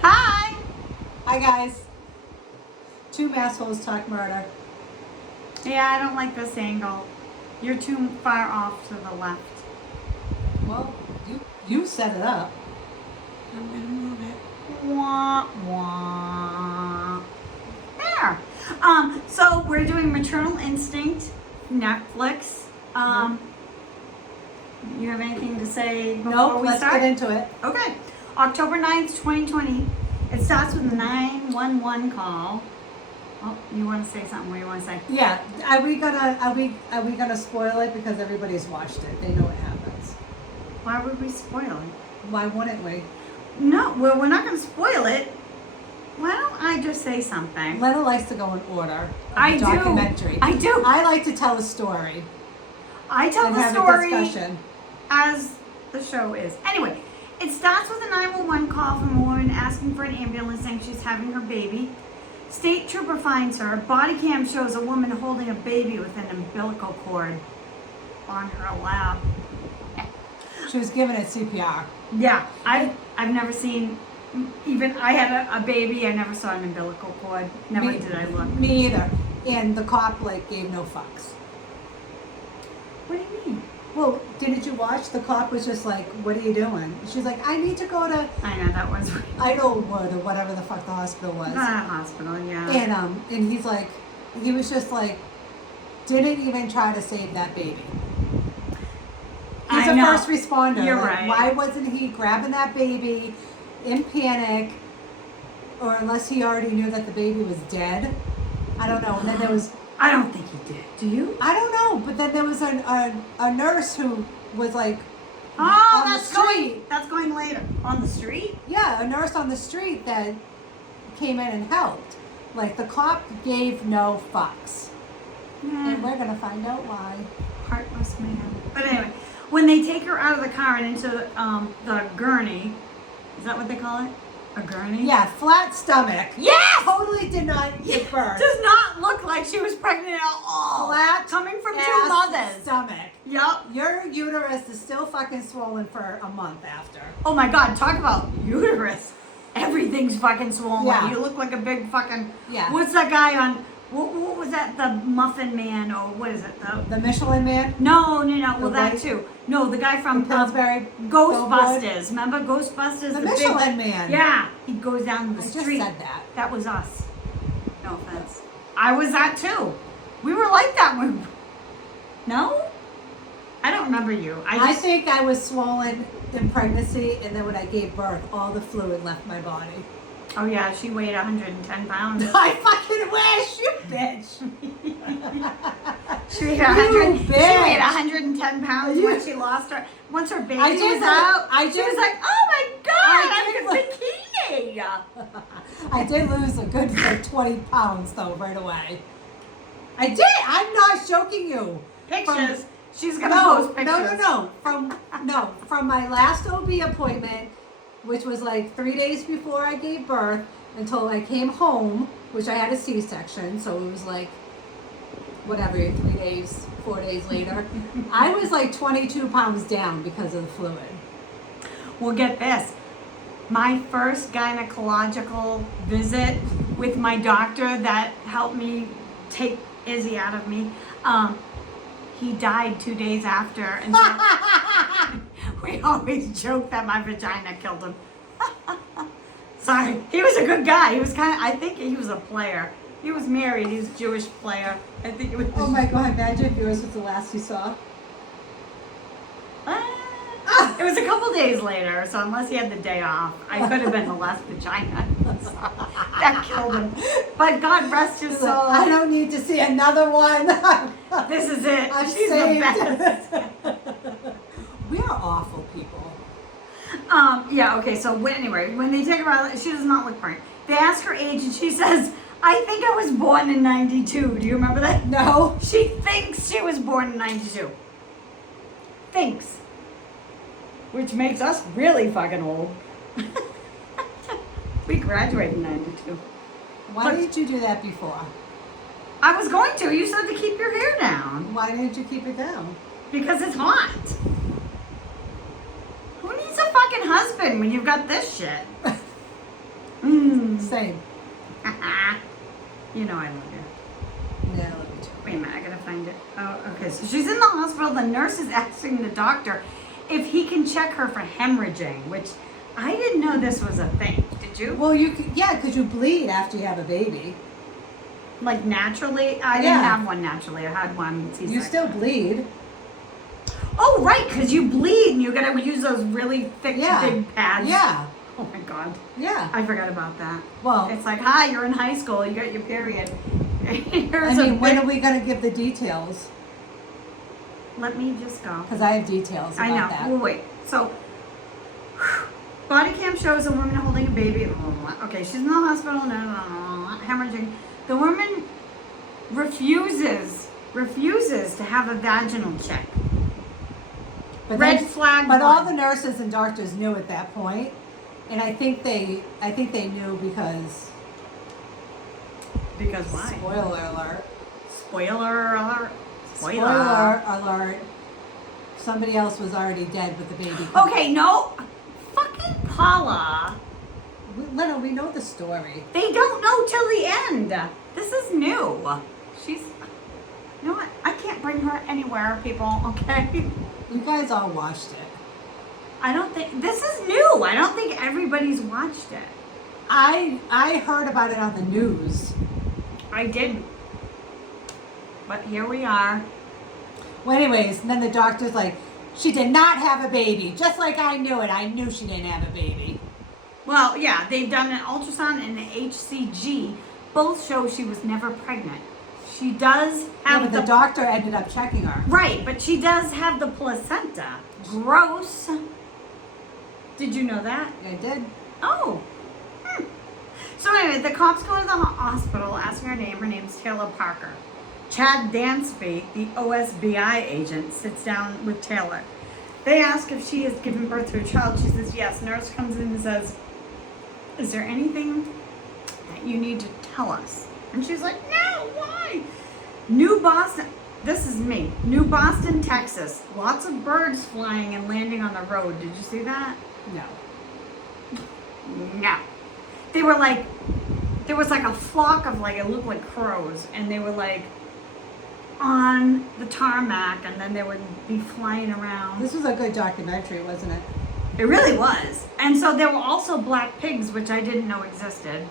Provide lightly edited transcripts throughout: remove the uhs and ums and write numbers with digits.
Hi! Hi guys. Two massholes talk murder. Yeah, I don't like this angle. You're too far off to the left. Well, you set it up. I'm gonna move it. Wah, wah. There. So we're doing Maternal Instinct, Netflix. You have anything to say before Nope, we let's start? get into it. Okay. October 9th, 2020. It starts with a 911 call. Oh, you want to say something? What do you want to say? Yeah. Are we gonna spoil it because everybody's watched it? They know what happens. Why would we spoil it? Why wouldn't we? No, well, we're not going to spoil it. Why don't I just say something? Lena likes to go in order. I do. Documentary. I do. I like to tell a story. I tell and the have story a discussion. as the show is. Anyway, it starts with a 911 call from a woman asking for an ambulance saying she's having her baby. State trooper finds her. Body cam shows a woman holding a baby with an umbilical cord on her lap. She was giving it CPR. Yeah, I've never seen, even I had a baby, I never saw an umbilical cord. Never did I look. Me either. And the cop gave no fucks. What do you mean? Well, didn't you watch? The cop was just like, "What are you doing?" She's like, "I need to go to I know, that was Idlewood or whatever the fuck the hospital was." not a hospital, yeah. And he's like, he was just like, didn't even try to save that baby. He's I a know. first responder. You're Like, right. why wasn't he grabbing that baby in panic, or unless he already knew that the baby was dead? I don't know. And then there was. I don't think he did. Do you? I don't know, but then there was a nurse who was like, Oh, on the that's going. street. That's going later. On the street? Yeah, a nurse on the street that came in and helped. Like, the cop gave no fucks. And we're gonna find out why. Heartless man. But anyway, when they take her out of the car and into the gurney, is that what they call it? A gurney? Yeah, flat stomach. Yes! Totally did not give birth. Does not look like she was pregnant at all. Flat Coming from two ass mothers. stomach. Yup. Your uterus is still fucking swollen for a month after. Oh my god, talk about uterus. Everything's fucking swollen. Yeah. You look like a big fucking. Yeah. What's that guy on? What was that? The Muffin Man, or what is it? The Michelin Man? No. Well, The that white- too. No, the guy from Pillsbury Ghostbusters. Remember Ghostbusters? The big- Michelin Man. Yeah, he goes down the I street. just said that. That was us. No offense. I was that too. We were like that when. No? I don't remember you. I think I was swollen in pregnancy, and then when I gave birth, all the fluid left my body. Oh yeah, she weighed 110 pounds. I fucking wish, you bitch. She weighed 100. She bitch. weighed 110 pounds You- when she lost her. Once her baby I did was that. out, she was like, "Oh my god, I'm in a bikini." I did lose a good like 20 pounds though right away. I did. I'm not joking you. Pictures. She's gonna post pictures. No. From my last OB appointment, which was like 3 days before I gave birth, until I came home, which I had a C-section, so it was like whatever, 3 days, 4 days later, I was like 22 pounds down because of the fluid. Well, get this. My first gynecological visit with my doctor that helped me take Izzy out of me, he died 2 days after. And so we always joke that my vagina killed him. Sorry. He was a good guy. He was I think he was a player. He was married. He was a Jewish player. I think it was. Oh my God, imagine if yours was the last you saw. It was a couple days later, so unless he had the day off, I could have been the last vagina. That killed him. But God rest his soul. I don't need to see another one. This is it. I'm She's saved. the best. We are awful people. Yeah, okay, so anyway, when they take her out, she does not look pregnant. They ask her age, and she says, I think I was born in 92. Do you remember that? No. She thinks she was born in 92. Thinks. Which makes us really fucking old. We graduated in 92. Why didn't you do that before? I was going to. You said to keep your hair down. Why didn't you keep it down? Because it's hot. Who needs a fucking fucking husband when you've got this shit? Same. You know I love you. Yeah, I love you too. Wait a minute, I gotta find it. Oh, okay. So she's in the hospital. The nurse is asking the doctor if he can check her for hemorrhaging, which I didn't know this was a thing. Did you? Well, because you bleed after you have a baby. Like naturally? I didn't have one naturally. I had one C-section. You still bleed. Oh, right, because you bleed and you gotta use those really thick, Yeah. big pads. Yeah. Oh my God. Yeah. I forgot about that. Well, It's like, hi, you're in high school. You got your period. when are we going to give the details? Let me just go. Because I have details about I know. that. Well, wait. So, body cam shows a woman holding a baby. Okay, she's in the hospital. Hemorrhaging. The woman refuses to have a vaginal check. But Red then- flag. But all the one. nurses and doctors knew at that point, and I think they knew because. Because why? Spoiler alert. Spoiler alert. Spoiler alert. Somebody else was already dead with the baby. Okay, no. Fucking Paula. Lena, we know the story. They don't know till the end. This is new. She's. You know what? I can't bring her anywhere, people, okay? You guys all watched it. I don't think. This is new. I don't think everybody's watched it. I heard about it on the news. I didn't. But here we are. Well, anyways, and then the doctor's like, she did not have a baby. Just like I knew it. I knew she didn't have a baby. Well, yeah, they've done an ultrasound and an HCG. Both show she was never pregnant. She does have But the doctor ended up checking her. Right, but she does have the placenta. Gross. Did you know that? I did. Oh. So anyway, the cops go to the hospital asking her name. Her name's Taylor Parker. Chad Dansby, the OSBI agent, sits down with Taylor. They ask if she has given birth to a child. She says yes. Nurse comes in and says, is there anything that you need to tell us? And she's like, no, why? New Boston, this is me. New Boston, Texas. Lots of birds flying and landing on the road. Did you see that? No. No. They were like, there was like a flock of like, it looked like crows, and they were like on the tarmac, and then they would be flying around. This was a good documentary, wasn't it? It really was. And so there were also black pigs, which I didn't know existed.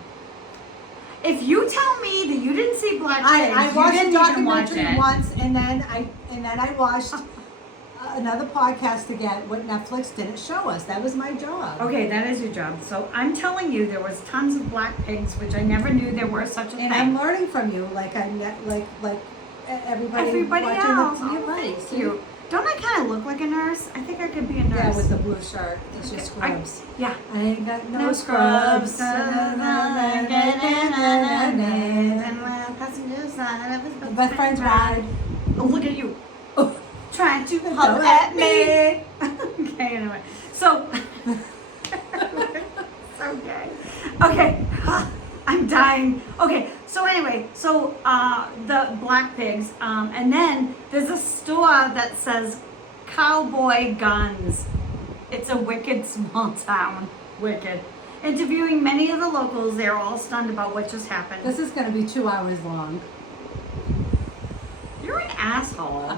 If you tell me that you didn't see black pigs, I watched you the didn't even watch documentary it. once, and then I watched another podcast to get what Netflix didn't show us. That was my job. Okay, that is your job. So I'm telling you, there was tons of black pigs, which I never knew there were such a And thing. I'm learning from you, like everybody Everybody watching else. the Oh, right. thank you. Don't I kind of look like a nurse? I think I could be a nurse. Yeah, with the blue shirt. It's your scrubs. Yeah. I ain't got no, No scrubs. scrubs. My friends ride. Oh, look at you. Oh. Trying to Don't holler at at me. Okay, anyway. So, so gay. Okay, I'm dying. Okay, so anyway, so the black pigs, and then there's a store that says Cowboy Guns. It's a wicked small town. Wicked. Interviewing many of the locals, they're all stunned about what just happened. This is going to be 2 hours long. You're an asshole.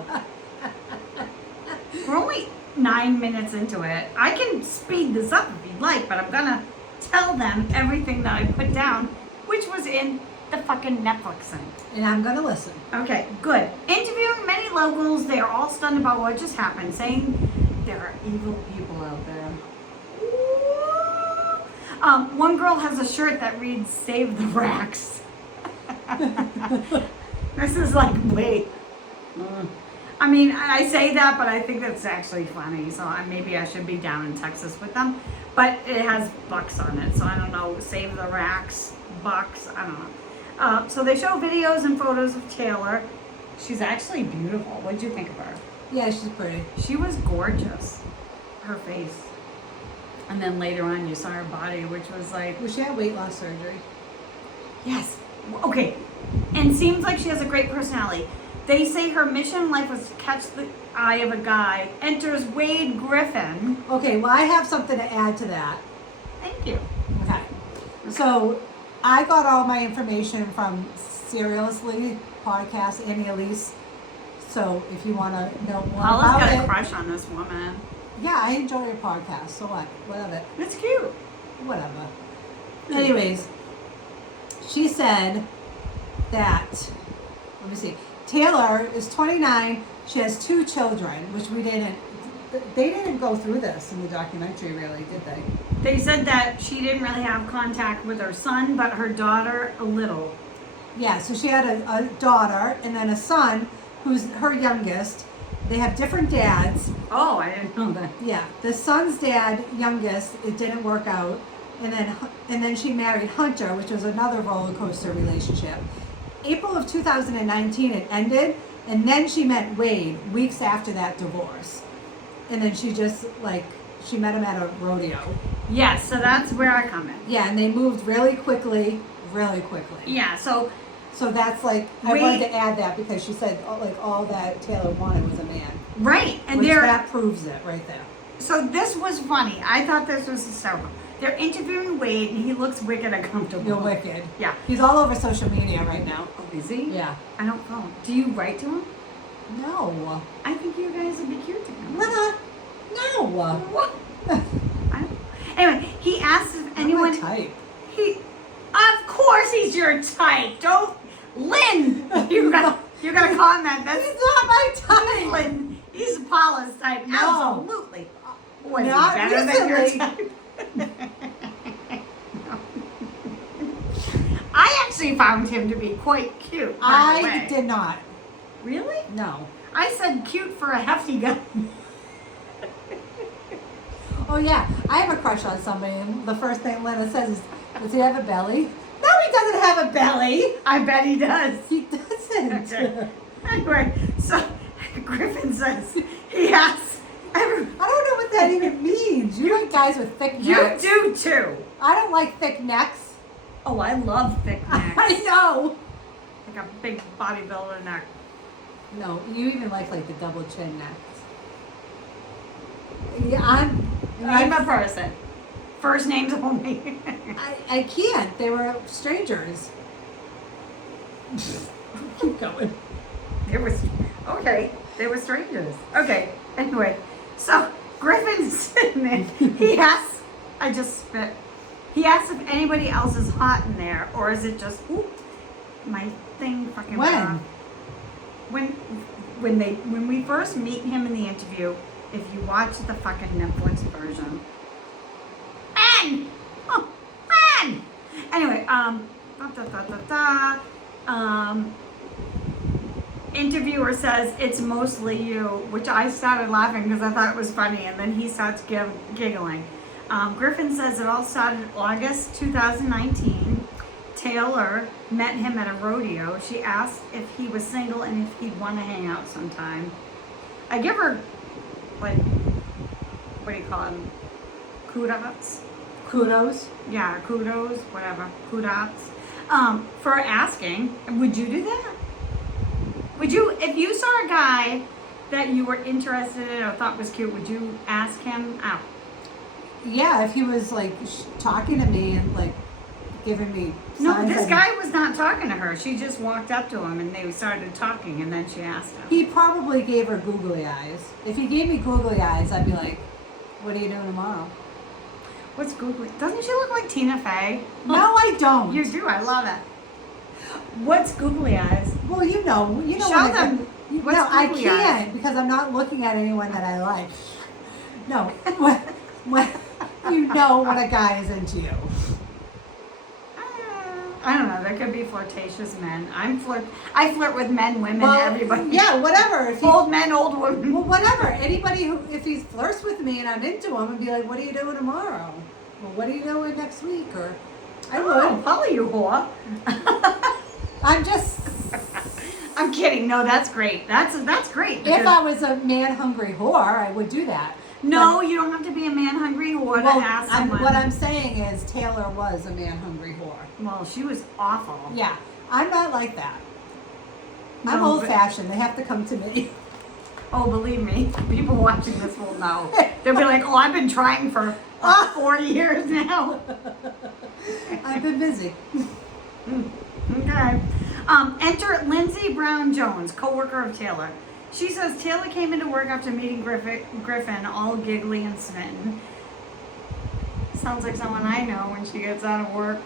We're only 9 minutes into it. I can speed this up if you'd like, but I'm gonna tell them everything that I put down, which was in the fucking Netflix thing. And I'm going to listen. Okay, good. Interviewing many locals, they are all stunned about what just happened, saying there are evil people out there. One girl has a shirt that reads, "Save the Racks." This is like, wait. I mean, I say that, but I think that's actually funny. So maybe I should be down in Texas with them. But it has bucks on it, so I don't know. Save the Racks, bucks, I don't know. So they show videos and photos of Taylor. She's actually beautiful. What did you think of her? Yeah, she's pretty. She was gorgeous. Her face. And then later on you saw her body, which was like, Well, she had weight loss surgery. yes. Okay. And seems like she has a great personality. They say her mission in life was to catch the eye of a guy. Enters Wade Griffin. Okay, well, I have something to add to that. Thank you. Okay. So I got all my information from Seriously podcast, Annie Elise. So if you want to know more Paula's about got it. a crush on this woman. Yeah, I enjoy your podcast. So what? Whatever. It's cute. Whatever. Anyways, she said that, let me see, Taylor is 29. She has 2 children, which they didn't go through this in the documentary, really, did they? They said that she didn't really have contact with her son, but her daughter a little. Yeah, so she had a daughter and then a son who's her youngest. They have different dads. Oh, I didn't know that. Yeah, the son's dad, youngest, it didn't work out. And then she married Hunter, which was another roller coaster relationship. April of 2019 it ended, and then she met Wade weeks after that divorce. And then she just she met him at a rodeo. Yes, so that's where I come in. Yeah, and they moved really quickly. Yeah, so that's I Wade, wanted to add that because she said all that Taylor wanted was a man. Right, and that proves it right there. So this was funny. I thought this was hysterical. They're interviewing Wade, and he looks wicked uncomfortable. You're wicked. Yeah. He's all over social media right now. Oh, is he? Yeah. I don't follow him. Do you write to him? No. I think you guys would be cute together. No. What? I don't. Anyway, he asked if anyone. Not my type. Of course, he's your type. Don't, Lynn. You're gonna comment. That's He's not my type. Lynn. He's Paula's type. No. Absolutely. Was Not he better than your recently. type? No. I actually found him to be quite cute. by the I way. did not. Really? No. I said cute for a hefty guy. Oh yeah, I have a crush on somebody, and the first thing Lena says is, "Does he have a belly?" No, he doesn't have a belly. I bet he does. He doesn't. Okay. Anyway, so Griffin says he asks everyone. I don't know what that even means. You like guys with thick You necks. do too. I don't like thick necks. Oh, I love thick necks. I know. Like a big bodybuilder neck. No, you even like the double chin necks. Yeah, Name a person. First names only. I can't. They were strangers. Keep going. They were strangers. Okay. Anyway, so Griffin's sitting there. He asks. I just spit. He asks if anybody else is hot in there, or is it just my thing fucking went off. When we first meet him in the interview, if you watch the fucking Netflix version. Anyway, interviewer says it's mostly you, which I started laughing because I thought it was funny, and then he starts giggling. Griffin says it all started August 2019. Taylor met him at a rodeo. She asked if he was single and if he'd want to hang out sometime. I give her, what do you call them? Kudos. Yeah, kudos, whatever. Kudos. For asking. Would you do that? Would you, if you saw a guy that you were interested in or thought was cute, would you ask him out? Yeah, if he was talking to me and giving me No, signs this of- guy was not talking to her. She just walked up to him and they started talking, and then she asked him. He probably gave her googly eyes. If he gave me googly eyes, I'd be like, "What are you doing tomorrow?" What's googly? Doesn't she look like Tina Fey? No, I don't. You do. I love it. What's googly eyes? Well, you know. Show them. What's No, I googly can't eyes? because I'm not looking at anyone that I like. No, when you know when a guy is into you. I don't know. There could be flirtatious men. I flirt with men, women, Well, everybody. yeah, whatever. If he, Old men, old women. well, whatever. Anybody who, if he flirts with me and I'm into him, and be like, "What are you doing tomorrow?" Well, what are you doing next week? Or I Oh, would. follow you, whore. I'm just. I'm kidding. No, that's great. That's great. If because- I was a man-hungry whore, I would do that. No, you don't have to be a man-hungry whore to ask someone. What I'm saying is Taylor was a man-hungry whore. Well, she was awful. Yeah, I'm not like that. I'm No, old but- fashioned. They have to come to me. Oh, believe me, people watching this will know. They'll be like, oh, I've been trying for 4 years now. I've been busy. Okay. Enter Lindsay Brown Jones, co-worker of Taylor. She says Taylor came into work after meeting Griffin, all giggly and smitten. Sounds like someone I know when she gets out of work.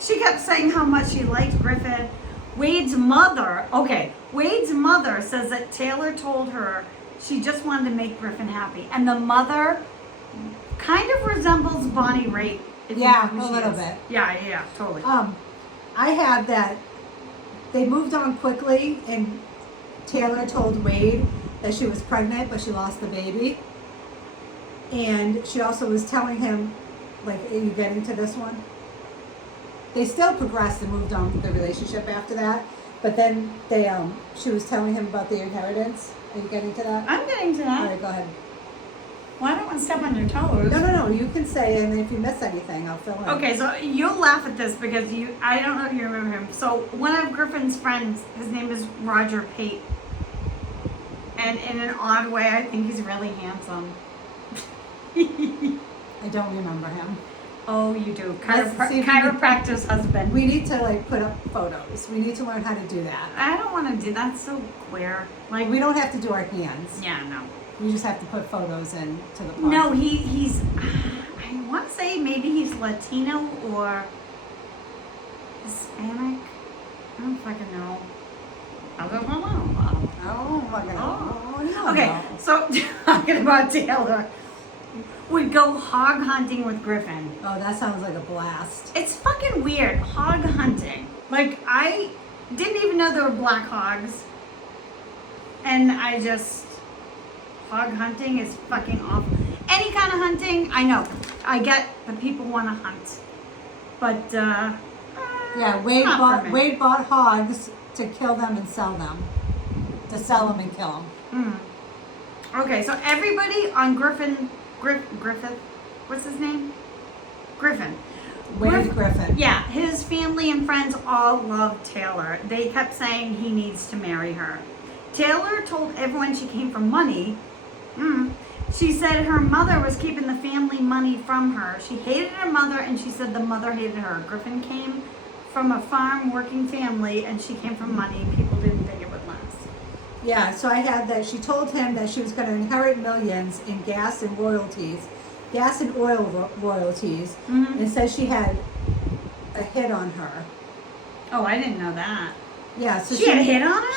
She kept saying how much she liked Griffin. Wade's mother says that Taylor told her she just wanted to make Griffin happy. And the mother kind of resembles Bonnie Raitt. if you Yeah, know who a she little is. bit. Yeah, totally. I had that they moved on quickly and Taylor told Wade that she was pregnant but she lost the baby. And she also was telling him, like, are you getting to this one? They still progressed and moved on with the relationship after that. But then she was telling him about the inheritance. Are you getting to that? I'm getting to All that. right, go ahead. Well, I don't want to step on your toes. No, you can say it, and if you miss anything, I'll fill in. Okay, so you'll laugh at this because I don't know if you remember him. So one of Griffin's friends, his name is Roger Pate. And in an odd way, I think he's really handsome. I don't remember him. Oh, you do. Let's see if we can- Chiropractor's husband. We need to, like, put up photos. We need to learn how to do that. I don't want to do that. So queer. Like, We don't have to do our hands. yeah, no. We just have to put photos in to the part. No, he's, I want to say maybe he's Latino or Hispanic. I don't fucking know. I don't know. Oh my god. Oh, no, Okay, no. so talking about Taylor, would go hog hunting with Griffin. Oh, that sounds like a blast. It's fucking weird, hog hunting. Like, I didn't even know there were black hogs. And hog hunting is fucking awful. Any kind of hunting, I know. I get that people want to hunt. But, Yeah, not for me. Wade bought hogs to kill them and sell them. To sell them and kill them. Okay, so everybody on Griffith, what's his name? Griffin. Wade Griffin. Yeah, his family and friends all love Taylor. They kept saying he needs to marry her. Taylor told everyone she came from money. She said her mother was keeping the family money from her. She hated her mother and she said the mother hated her. Griffin came from a farm working family and she came from money. People didn't think it would last. Yeah, so I had that. She told him that she was going to inherit millions in gas and oil royalties, and said she had a hit on her. Oh, I didn't know that. Yeah, so She had a hit on her?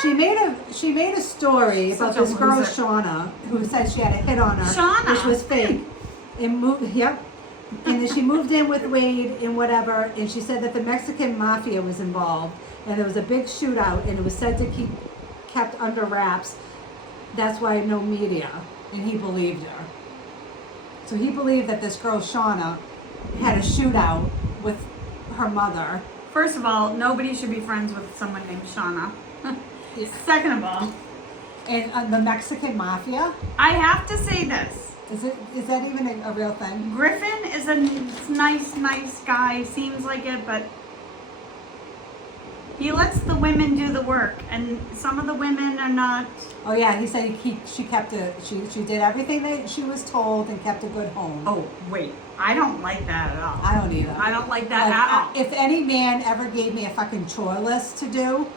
She made a story about Such a this girl loser. Shauna who said she had a hit on her, Shauna? which was fake. And and then she moved in with Wade and whatever, and she said that the Mexican mafia was involved, and there was a big shootout, and it was said to keep kept under wraps. That's why no media, and he believed her. So he believed that this girl Shauna had a shootout with her mother. First of all, nobody should be friends with someone named Shauna. Yeah. Second of all, And the Mexican mafia, I have to say this. is that even a real thing? Griffin is a nice guy, seems like it, but he lets the women do the work, and some of the women are not. Oh yeah, he said she did everything that she was told and kept a good home. Oh, wait. I don't like that at all. I don't either. I don't like that Like, at all. if any man ever gave me a fucking chore list to do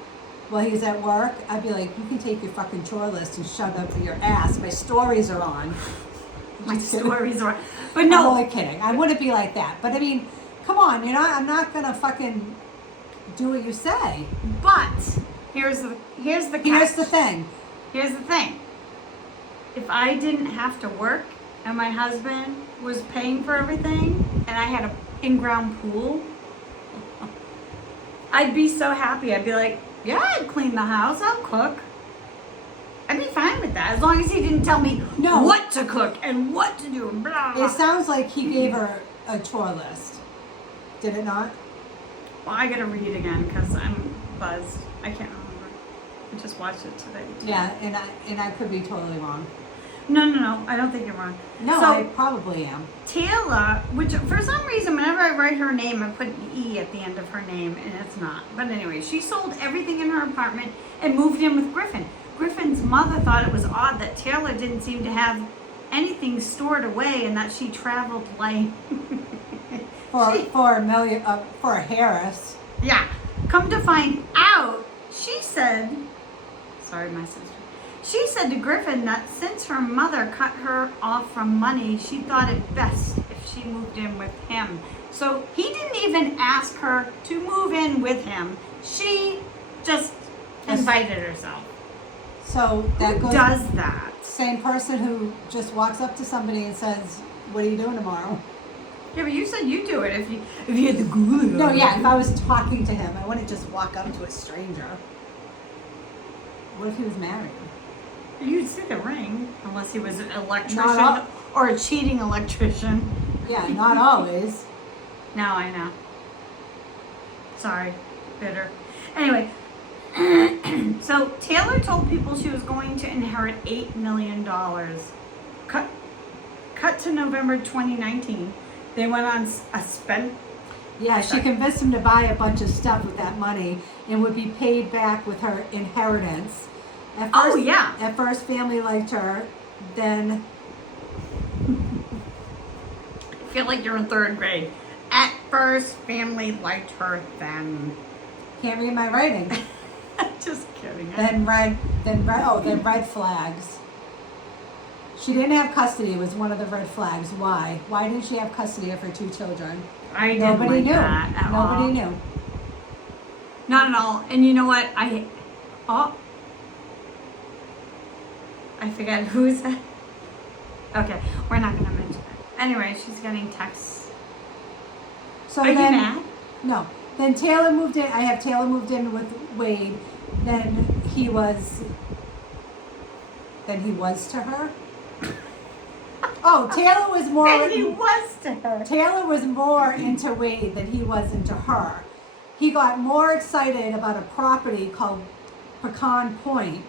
while he's at work, I'd be like, you can take your fucking chore list and shove it up your ass. My stories are on. My Just kidding. stories are. But I'm no. only kidding. I wouldn't be like that. But I mean, come on, I'm not gonna fucking do what you say. But here's the Here's catch. the thing. Here's the thing. If I didn't have to work and my husband was paying for everything and I had an in-ground pool, I'd be so happy. I'd be like, yeah, I'd clean the house, I'll cook. I'd be fine with that as long as he didn't tell me No. what to cook and what to do. Blah, blah. It sounds like he gave her a chore list. Did it not? Well, I gotta read again because I'm buzzed. I can't remember. I just watched it today. Yeah, and I could be totally wrong. No. I don't think you're wrong. No, So, I probably am. Taylor, which for some reason, whenever I write her name, I put an E at the end of her name, and it's not. But anyway, she sold everything in her apartment and moved in with Griffin. Griffin's mother thought it was odd that Taylor didn't seem to have anything stored away and that she traveled light. For a Harris. Yeah. Come to find out, she said, sorry, my sister. She said to Griffin that since her mother cut her off from money, she thought it best if she moved in with him. So he didn't even ask her to move in with him. She just invited herself. So that Who goes. does that? Same person who just walks up to somebody and says, "What are you doing tomorrow?" Yeah, but you said you do it if you had the glue. No, yeah. If I was talking to him, I wouldn't just walk up to a stranger. What if he was married? You'd see the ring, unless he was an electrician Not or a cheating electrician. Yeah, not always. Now I know. Sorry, bitter. Anyway, so Taylor told people she was going to inherit $8 million. Cut to November 2019. They went on a spend. Yeah, she convinced him to buy a bunch of stuff with that money and would be paid back with her inheritance. At first, Oh, yeah. At first, family liked her. Then, I feel like you're in third grade. At first, family liked her then. can't read my writing. Just kidding. Then red flags. She didn't have custody was one of the red flags. Why? Why didn't she have custody of her 2 children? I didn't Nobody like knew. that at all. Nobody knew. Not at all. And you know what? I forget who's that. Okay, we're not gonna mention it. Anyway, she's getting texts. So Are you then, mad? No. Then Taylor moved in. I have Taylor moved in with Wade. Then he was to her. Oh, Taylor was more. And he was to her. Taylor was more into Wade than he was into her. He got more excited about a property called Pecan Point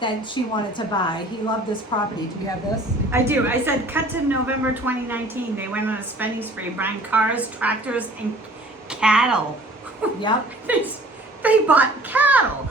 that she wanted to buy. He loved this property. Do you have this? I do. I said cut to November 2019. They went on a spending spree, buying cars, tractors, and cattle. Yep. They bought cattle.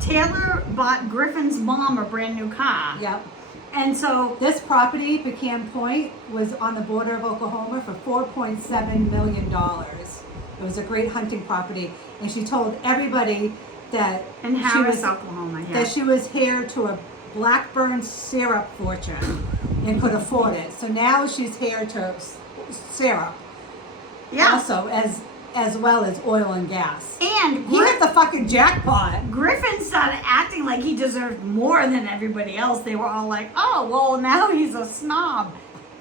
Taylor bought Griffin's mom a brand new car. Yep. And so This property, Pecan Point, was on the border of Oklahoma for $4.7 million. It was a great hunting property. And she told everybody that in Harris, Oklahoma, yeah. that she was heir to a Blackburn syrup fortune and could afford it. So now she's heir to syrup. Yeah. Also, as well as oil and gas. And He hit the fucking jackpot. Griffin started acting like he deserved more than everybody else. They were all like, oh, well, now he's a snob.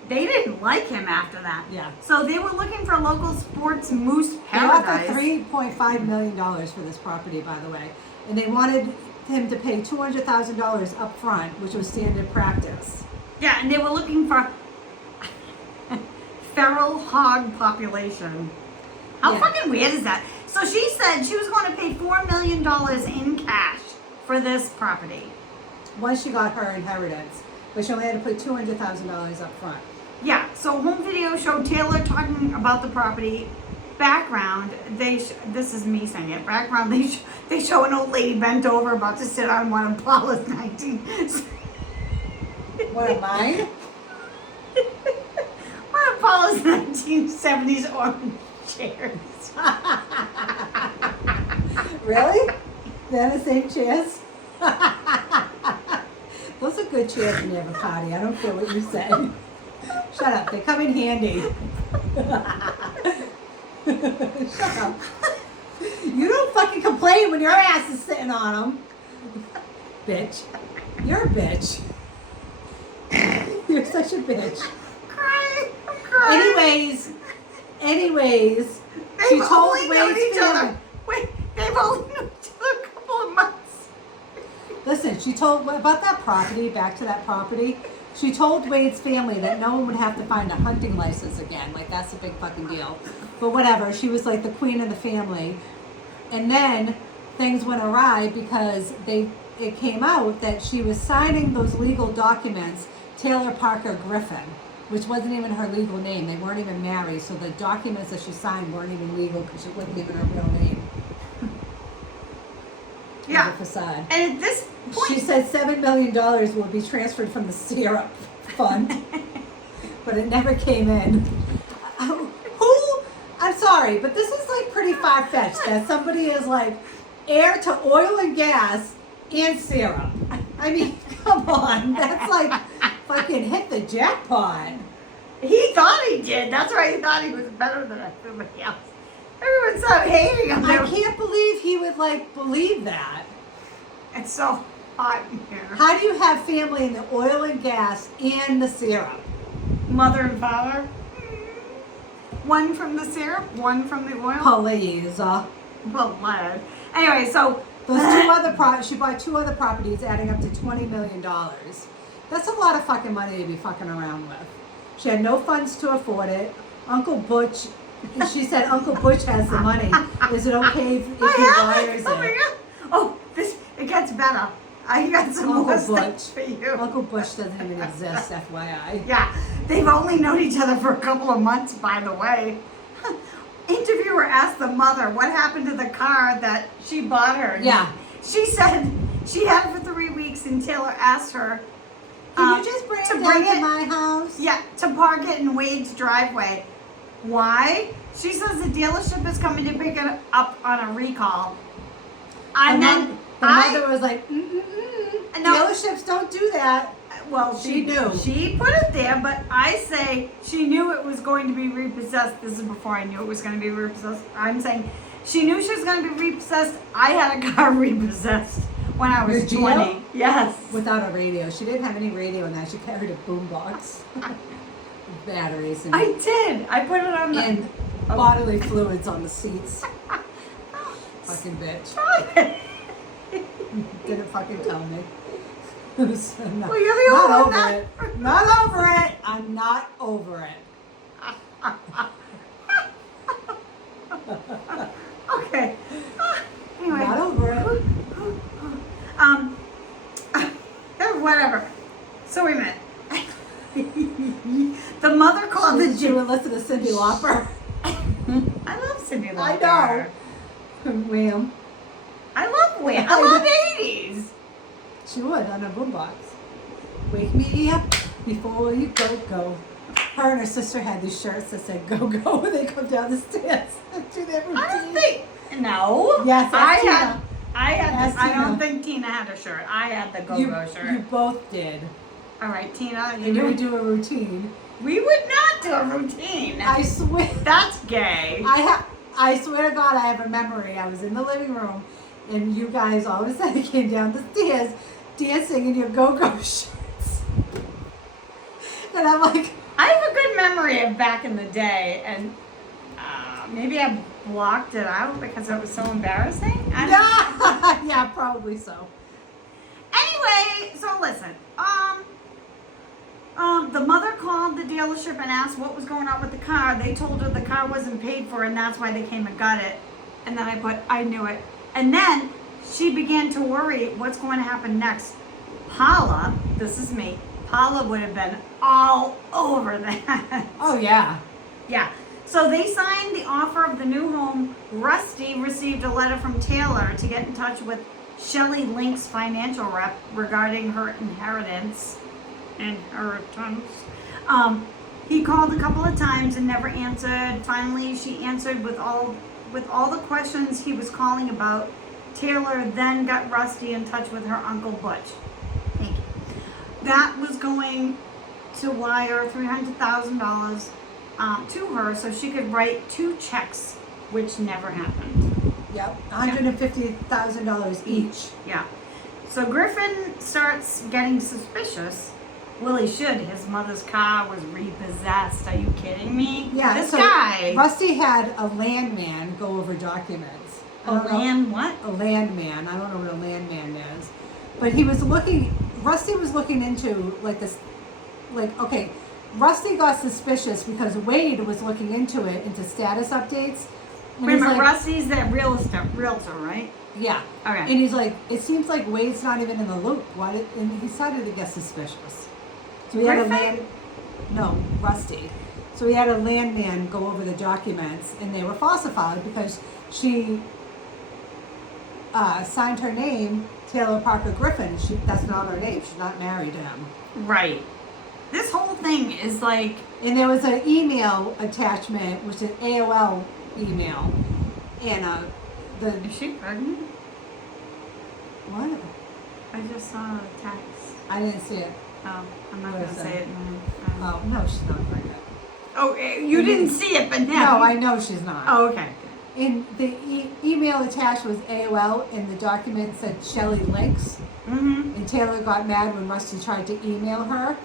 They didn't like him after that. Yeah. So they were looking for local sports moose They offered paradise. $3.5 million for this property, by the way. And they wanted him to pay $200,000 up front, which was standard practice. Yeah, and they were looking for feral hog population. How Yeah. fucking weird is that? So she said she was going to pay $4 million in cash for this property. Once she got her inheritance. But she only had to put $200,000 up front. Yeah, so home video showed Taylor talking about the property. Background, this is me saying it. Background, they show an old lady bent over about to sit on one of Paula's 19. What, mine? One of Paula's 1970s orange chairs. Really? They're the same chairs? Those are good chairs when you have a party. I don't care what you say. Shut up. They come in handy. Shut up. You don't fucking complain when your ass is sitting on them. Bitch. You're a bitch. You're such a bitch. I'm crying. Anyways, They've she told only known Wade's each family. other. Wait, they've only known each other a couple of months. Listen, she told about that property, back to that property. She told Wade's family that no one would have to find a hunting license again. Like, that's a big fucking deal. But whatever, she was like the queen of the family. And then things went awry because it came out that she was signing those legal documents Taylor Parker Griffin, which wasn't even her legal name. They weren't even married, so the documents that she signed weren't even legal because it wasn't even her real name. Yeah. The facade. And at this point, She said $7 million will be transferred from the syrup fund, but it never came in. Who? I'm sorry, but this is like pretty far-fetched that somebody is like heir to oil and gas and syrup. I mean, come on, that's like fucking hit the jackpot. he thought he did. That's why he thought he was better than everybody else. Everyone's so hating him. I can't believe he would like believe that. It's so hot in here. How do you have family in the oil and gas and the syrup? Mother and father. One from the syrup, one from the oil. Please. Well, lead. Anyway, so Those two other she bought 2 other properties adding up to $20 million. That's a lot of fucking money to be fucking around with. She had no funds to afford it. Uncle Butch, she said Uncle Butch has the money. Is it okay if he wires Oh my it? God. Oh, it gets better. I got some Uncle more Butch. stuff for you. Uncle Butch doesn't even exist, FYI. Yeah, they've only known each other for a couple of months, by the way. Interviewer asked the mother what happened to the car that she bought her. Yeah. She said she had it for 3 weeks, and Taylor asked her, Can you just bring it down to my house? Yeah, to park it in Wade's driveway. Why? She says the dealership is coming to pick it up on a recall. And then the mother was like, No. dealerships don't do that. Well, She knew. She put it there, but I say she knew it was going to be repossessed. This is before I knew it was going to be repossessed. I'm saying she knew she was going to be repossessed. I had a car repossessed when I was Your 20. deal? Yes. Without a radio. She didn't have any radio in that. She carried a boombox. Batteries and, I did. I put it on the... and bodily fluids on the seats. Fucking bitch. Didn't fucking tell me. So no, Well, you're the not only over one it. Not over it. I'm not over it. Okay. Anyway. Not over it. Whatever. So we met. The mother called the She would listen to Cyndi Lauper. I love Cyndi I Lauper. know. Wham. I love Wham. I I love know. 80s. She would on a boombox. Wake me up before you go. Her and her sister had these shirts that said go when they come down the stairs and do their routine. I don't think. No. Yes, I that's Tina. had. Yes, I don't Tina. think Tina had a shirt. I had the You go-go shirt. both did. All right, Tina. And you would do a routine. We would not do a routine. I swear. That's gay. I swear to God, I have a memory. I was in the living room, and you guys all of a sudden came down the stairs dancing in your go-go shirts. And I'm like, I have a good memory of back in the day, and maybe I blocked it out because it was so embarrassing. yeah, probably so. Anyway, so listen. The mother called the dealership and asked what was going on with the car. They told her the car wasn't paid for, and that's why they came and got it. And then I knew it. And then she began to worry what's going to happen next. Paula, this is me, Paula would have been all over that. Oh, yeah. Yeah. So they signed the offer of the new home. Rusty received a letter from Taylor to get in touch with Shelley Link's financial rep regarding her inheritance. He called a couple of times and never answered. Finally, she answered with all the questions he was calling about. Taylor then got Rusty in touch with her Uncle Butch. Thank you. That was going to wire $300,000 to her so she could write 2 checks, which never happened. Yep. $150,000 each. Yeah. So Griffin starts getting suspicious. Well, he should. His mother's car was repossessed. Are you kidding me? Yeah. This so guy. Rusty had a landman go over documents. A land what? A landman. I don't know what a landman is. But he was looking, Rusty was looking into like this, okay, Rusty got suspicious because Wade was looking into it, into status updates. And Wait a he's minute, like, Rusty's that realtor, right? yeah. Okay. And he's like, it seems like Wade's not even in the loop. And he started to get suspicious. So we had a Griffin? Rusty. So we had a landman go over the documents, and they were falsified because she signed her name Taylor Parker Griffin. That's not her name. She's not married to him. Right. This whole thing is like, And there was an email attachment, which is an AOL email, and is she pregnant? what? I just saw a text. I didn't see it. Oh, I'm not What gonna is say that? it. No. Oh no, she's not pregnant. Oh, you didn't see it, but now. No, I know she's not. Oh, okay. And the email attached was AOL, and the document said Shelley Links. Mm-hmm. And Taylor got mad when Rusty tried to email her.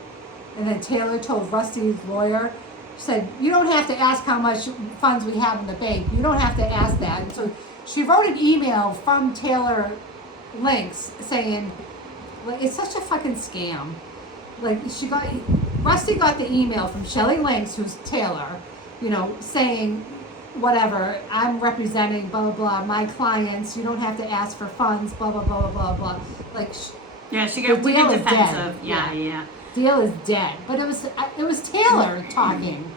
And then Taylor told Rusty's lawyer, said, you don't have to ask how much funds we have in the bank. You don't have to ask that. And so she wrote an email from Taylor Links saying, well, it's such a fucking scam. Like, Rusty got the email from Shelley Links, who's Taylor, saying, whatever, I'm representing blah, blah, blah, my clients, you don't have to ask for funds, blah, blah, blah, blah, blah. Like, Yeah, she got The wicked deal is defensive. dead. Yeah. deal is dead. But it was Taylor talking.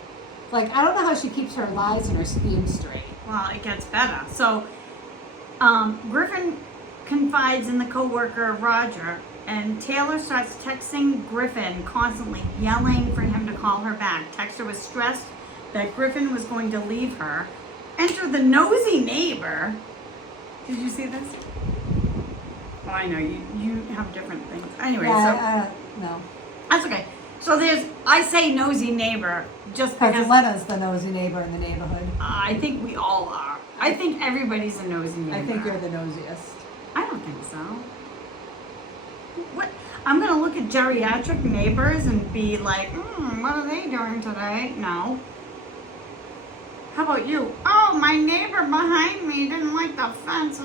Like, I don't know how she keeps her lies and her schemes straight. Well, it gets better. So, Griffin confides in the coworker Roger, and Taylor starts texting Griffin constantly, yelling for him to call her back. Texter was stressed that Griffin was going to leave her. Enter the nosy neighbor. Did you see this? Oh, I know you have different things. Anyway, Yeah, no. that's okay. So I say nosy neighbor just Because because Lena's the nosy neighbor in the neighborhood. I think we all are. I think everybody's a nosy neighbor. I think you're the nosiest. I don't think so. What? I'm gonna look at geriatric neighbors and be like, what are they doing today? No. How about you? Oh, my neighbor behind me didn't like the fence.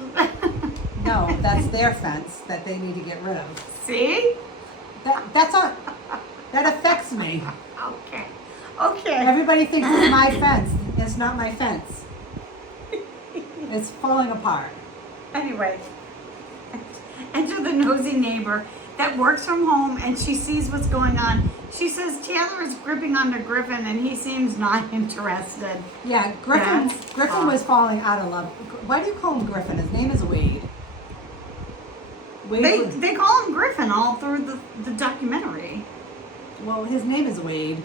No, that's their fence that they need to get rid of. See? That affects me. Okay. Everybody thinks it's my fence. It's not my fence. It's falling apart. Anyway, enter the nosy neighbor that works from home, and she sees what's going on. She says Taylor is gripping onto Griffin, and he seems not interested. Yeah, Griffin was falling out of love. Why do you call him Griffin? His name is Wade. They call him Griffin all through the documentary. Well, his name is Wade.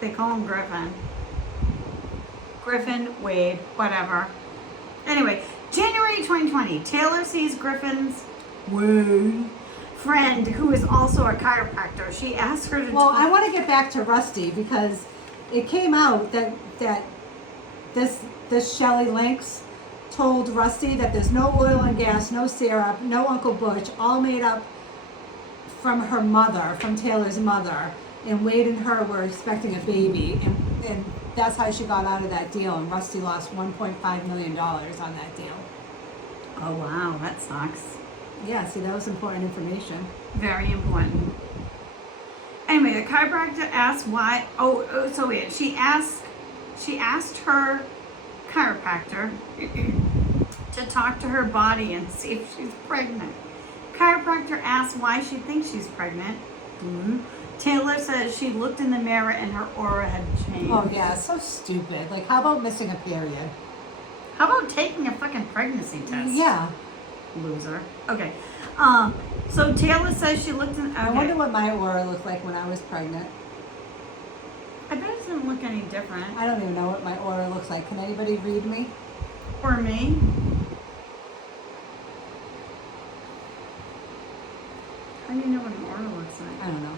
They call him Griffin. Griffin, Wade, whatever. Anyway, January 2020, Taylor sees Griffin's friend, who is also a chiropractor. She asks her to Well, talk. I want to get back to Rusty because it came out that this Shelley Links told Rusty that there's no oil and gas, no syrup, no Uncle Butch, all made up from her mother, from Taylor's mother. And Wade and her were expecting a baby, and that's how she got out of that deal. And Rusty lost $1.5 million on that deal. Oh, wow, that sucks. Yeah, see, that was important information. Very important. Anyway, the chiropractor asked why. So weird. She asked her chiropractor to talk to her body and see if she's pregnant. Chiropractor asked why she thinks she's pregnant. Taylor says she looked in the mirror and her aura had changed. Oh yeah, so stupid. Like, how about missing a period? How about taking a fucking pregnancy test? Yeah. Loser. Okay. So Taylor says she looked in. Okay. I wonder what my aura looked like when I was pregnant. I bet it didn't look any different. I don't even know what my aura looks like. Can anybody read me? Or me. How do you know what an aura looks like? I don't know.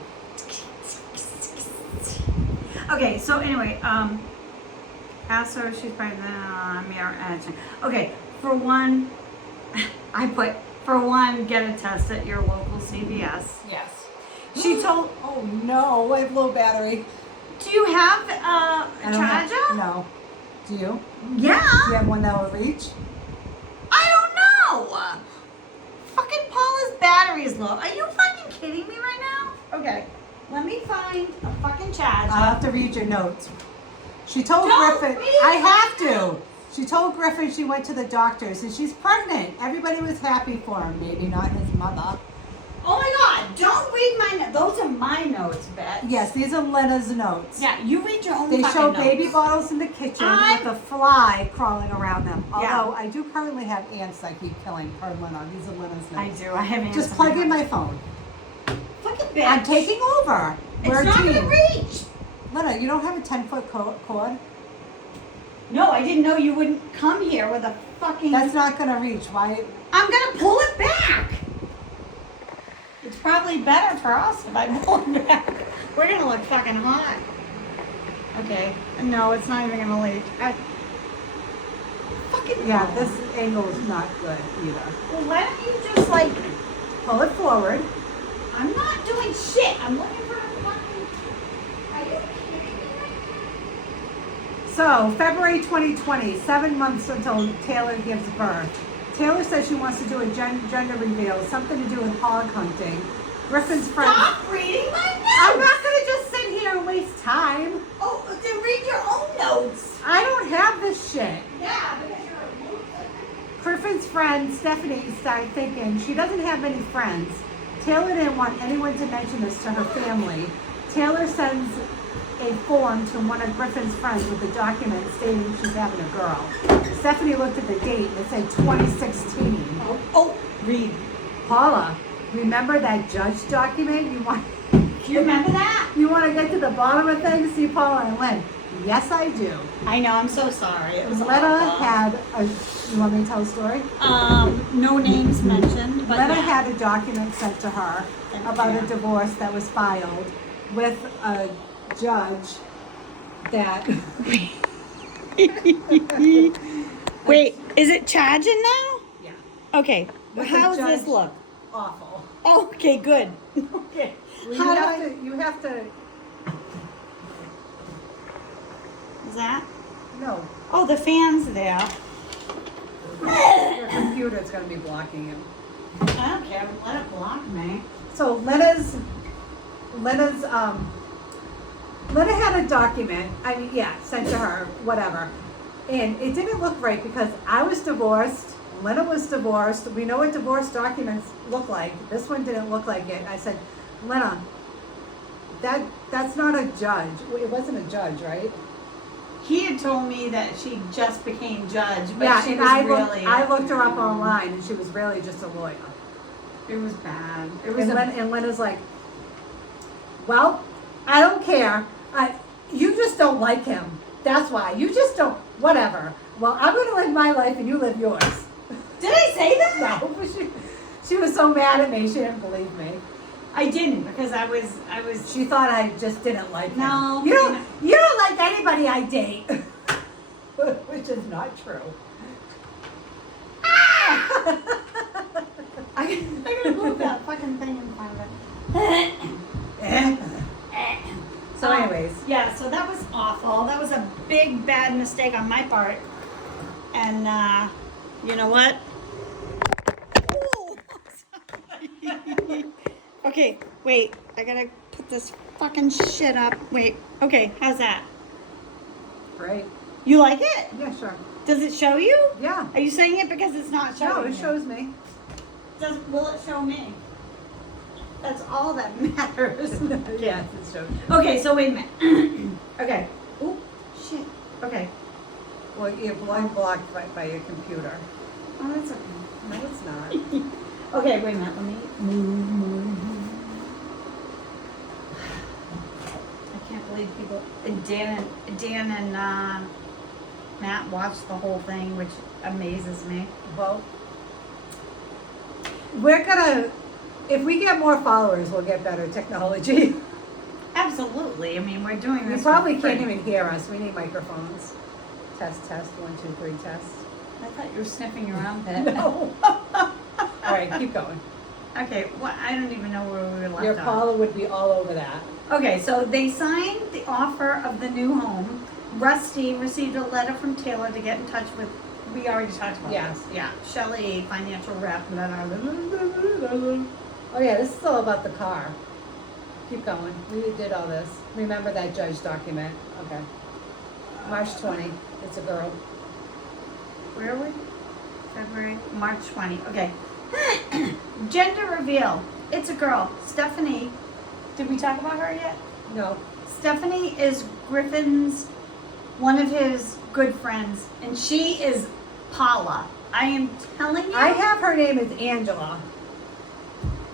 Okay, so anyway, ask her if she's pregnant. Mirror action. Okay, for one, get a test at your local CVS. Yes. She told. Oh no, I have low battery. Do you have a I don't have- charger? No. Do you? Yeah. Do you have one that will reach? I don't know. Fucking Paula's battery is low. Are you fucking kidding me right now? Okay, let me find a fucking charger. I'll have to read your notes. She told Don't Griffin. read I have to. She told Griffin she went to the doctors and she's pregnant. Everybody was happy for him. Maybe not his mother. Oh my god! don't read my notes. Those are my notes, Bet. Yes, these are Lena's notes. Yeah, you read your own They fucking show notes. baby bottles in the kitchen I'm- with a fly crawling around them. Yeah. Although I do currently have ants that keep killing per Lena. These are Lena's I notes. do. I have ants. Just plug in my phone. Fucking bitch. I'm taking over. We're It's a not team. gonna reach. Lena, you don't have a 10-foot cord? No, I didn't know you wouldn't come here with a fucking. That's not going to reach. Why? I'm gonna pull it back. It's probably better for us if I pull it back. We're gonna look fucking hot. Okay. No, it's not even gonna leak. Fucking Yeah, no. this angle is not good either. Well, why don't you just like? Pull it forward. I'm not doing shit. I'm looking for a fucking. Are you kidding me? So, February 2020, 7 months until Taylor gives birth. Taylor says she wants to do a gender reveal, something to do with hog hunting. Griffin's friend. Stop reading my notes. I'm not going to just sit here and waste time. Oh, then read your own notes. I don't have this shit. Yeah, because you're a loser. Griffin's friend, Stephanie, started thinking she doesn't have many friends. Taylor didn't want anyone to mention this to her family. Taylor sends a form to one of Griffin's friends with a document stating she's having a girl. Stephanie looked at the date and it said 2016. Oh, read. Paula, remember that judge document? You want Do you remember that? you want to get to the bottom of things? See Paula and Lynn. Yes, I do. I know. I'm so sorry. It was Lena awful. had a. You want me to tell a story? No names mentioned, but Lena yeah. had a document sent to her about a divorce that was filed with a judge that. Wait, is it charging now? Yeah. Okay. With How a does this judge. look? Awful. Oh, okay, good. Okay. Well, How do you have to. Is that? No, Oh, the fan's there. your computer's going to be blocking you. I don't care. Let it block me. So Lena had a document, sent to her, whatever. And it didn't look right because I was divorced, Lena was divorced. We know what divorce documents look like. This one didn't look like it. I said, Lena, that's not a judge. It wasn't a judge, right? He had told me that she just became judge, but Yeah, she and was I really. looked her up online and she was really just a lawyer. It was bad. It was. And Lena's like, well, I don't care. You just don't like him. That's why. You just don't, whatever. Well, I'm going to live my life and you live yours. Did I say that? No, but she was so mad at me. She didn't believe me. I didn't because I was. She thought I just didn't like him. No, You don't like anybody I date. Which is not true. I'm gonna move that fucking thing in front of it. So anyways. Yeah, so that was awful. That was a big bad mistake on my part. And you know what? Ooh. Okay, wait. I gotta put this fucking shit up. Wait. Okay, how's that? Great. You like it? Yeah, sure. Does it show you? Yeah. Are you saying it because it's not showing? No, it you? shows me. Will it show me? That's all that matters. Yes, it shows. Okay, so wait a minute. Okay. Oh, shit. Okay. Well, you're blocked by your computer. Oh, that's okay. No, it's not. Okay, wait a minute. Let me move. I can't believe people. Dan and Matt watched the whole thing, which amazes me. Well, we're gonna, if we get more followers, we'll get better technology. Absolutely. I mean, we're doing You this. probably for free. can't even hear us. We need microphones. Test, 1, 2, 3, test. I thought you were sniffing your armpit. No. All right, keep going. Okay. Well, I don't even know where we were left Your off. Paula would be all over that. Okay, so they signed the offer of the new home. Rusty received a letter from Taylor to get in touch with. We already talked about Yeah. this. Yeah. Shelley, financial rep. Blah, blah, blah, blah, blah, blah. Oh yeah, this is all about the car. Keep going. We did all this. Remember that judge document. Okay. March 20. It's a girl. Where are we? February, March 20. Okay. Gender reveal. It's a girl. Stephanie. Did we talk about her yet? No. Stephanie is Griffin's, one of his good friends, and she is Paula. I am telling you. I have her name as Angela.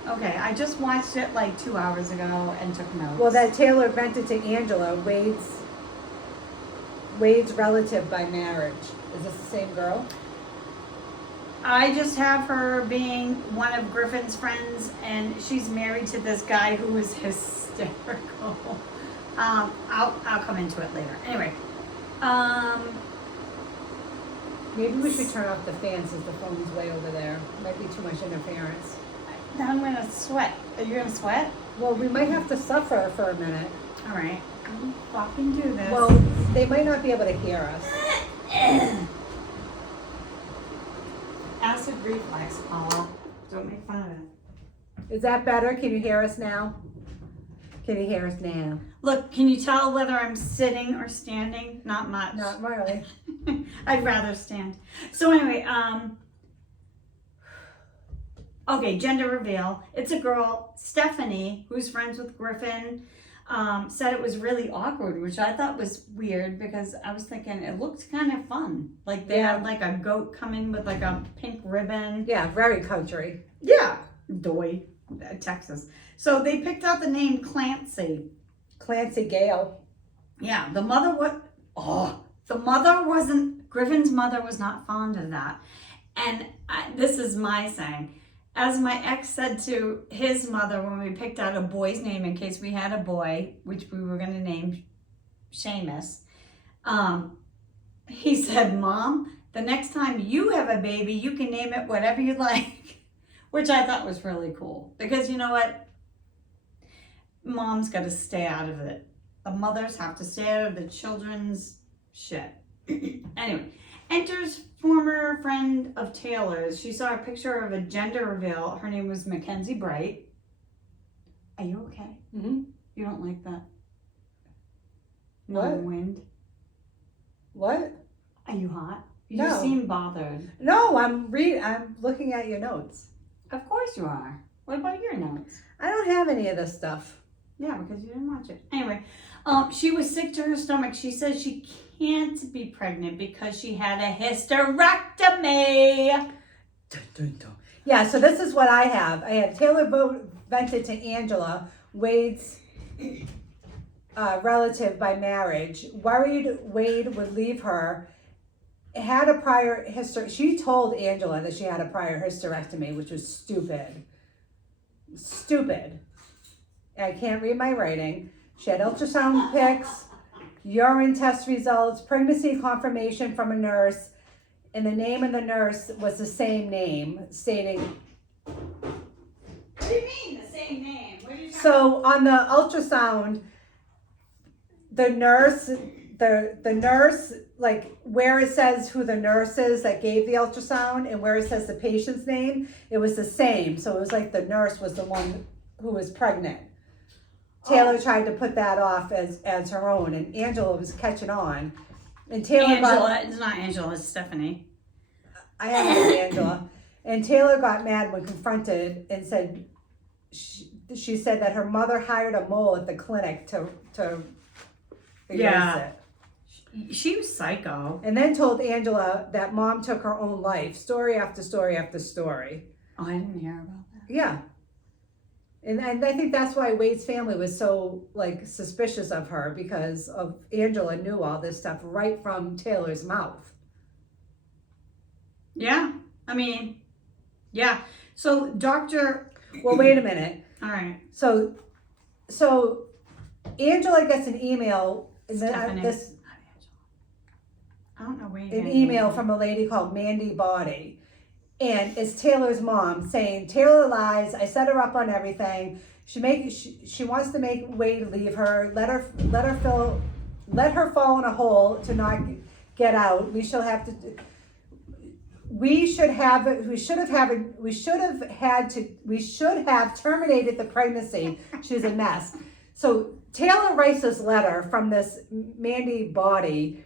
Okay, I just watched it like 2 hours ago and took notes. Well, that Taylor vented to Angela, Wade's relative by marriage. Is this the same girl? I just have her being one of Griffin's friends, and she's married to this guy who is hysterical. I'll come into it later. Anyway, Maybe we should turn off the fan since the phone's way over there. Might be too much interference. now I'm gonna sweat. Are you gonna sweat? Well, we might have to suffer for a minute. All right, I'll fucking do this. Well, they might not be able to hear us. Acid reflux, Paula. Don't make fun of it. Is that better? Can you hear us now? Can you hear us now? Look, can you tell whether I'm sitting or standing? Not much. Not really. I'd rather stand. So anyway, okay, gender reveal. It's a girl, Stephanie, who's friends with Griffin, said it was really awkward, which I thought was weird because I was thinking it looked kind of fun. Like they had like a goat come in with like a pink ribbon. Yeah, very country. Yeah, doy, Texas. So they picked out the name Clancy. Clancy Gale. Yeah, the mother wasn't, Griffin's mother was not fond of that. And this is my saying. As my ex said to his mother when we picked out a boy's name in case we had a boy, which we were going to name Seamus, he said, Mom, the next time you have a baby, you can name it whatever you like, which I thought was really cool. Because you know what? Mom's got to stay out of it. The mothers have to stay out of the children's shit. Anyway, enters former friend of Taylor's. She saw a picture of a gender reveal. Her name was Mackenzie Bright. Are you okay? Mm-hmm. You don't like that? What? No wind? What? Are you hot? You No. seem bothered. No, I'm looking at your notes. Of course you are. What about your notes? I don't have any of this stuff. Yeah, because you didn't watch it. Anyway, she was sick to her stomach. She says she can't be pregnant because she had a hysterectomy. Dun, dun, dun. Yeah, so this is what I have. I have Taylor vented to Angela, Wade's relative by marriage. Worried Wade would leave her. Had a prior history. She told Angela that she had a prior hysterectomy, which was stupid. Stupid. I can't read my writing. She had ultrasound pics, urine test results, pregnancy confirmation from a nurse, and the name of the nurse was the same name, stating. What do you mean, the same name? What are you talking So on the ultrasound, the nurse, like where it says who the nurse is that gave the ultrasound and where it says the patient's name, it was the same. So it was like the nurse was the one who was pregnant. Taylor tried to put that off as her own, and Angela was catching on. And Taylor it's not Angela, it's Stephanie. I have it as Angela. And Taylor got mad when confronted and said, she said that her mother hired a mole at the clinic to erase it. She was psycho. And then told Angela that mom took her own life, story after story after story. Oh, I didn't hear about that. Yeah. And I think that's why Wade's family was so like suspicious of her, because of Angela knew all this stuff right from Taylor's mouth. Yeah, I mean, yeah. So Dr. Well, wait a minute. All right. So Angela gets an email. Stephanie. This I don't know where you an email from a lady called Mandy Body. And it's Taylor's mom saying, Taylor lies, I set her up on everything. She wants to make Wade leave her, let her fall in a hole to not get out. We should have terminated the pregnancy. She's a mess. So Taylor writes this letter from this Mandy Body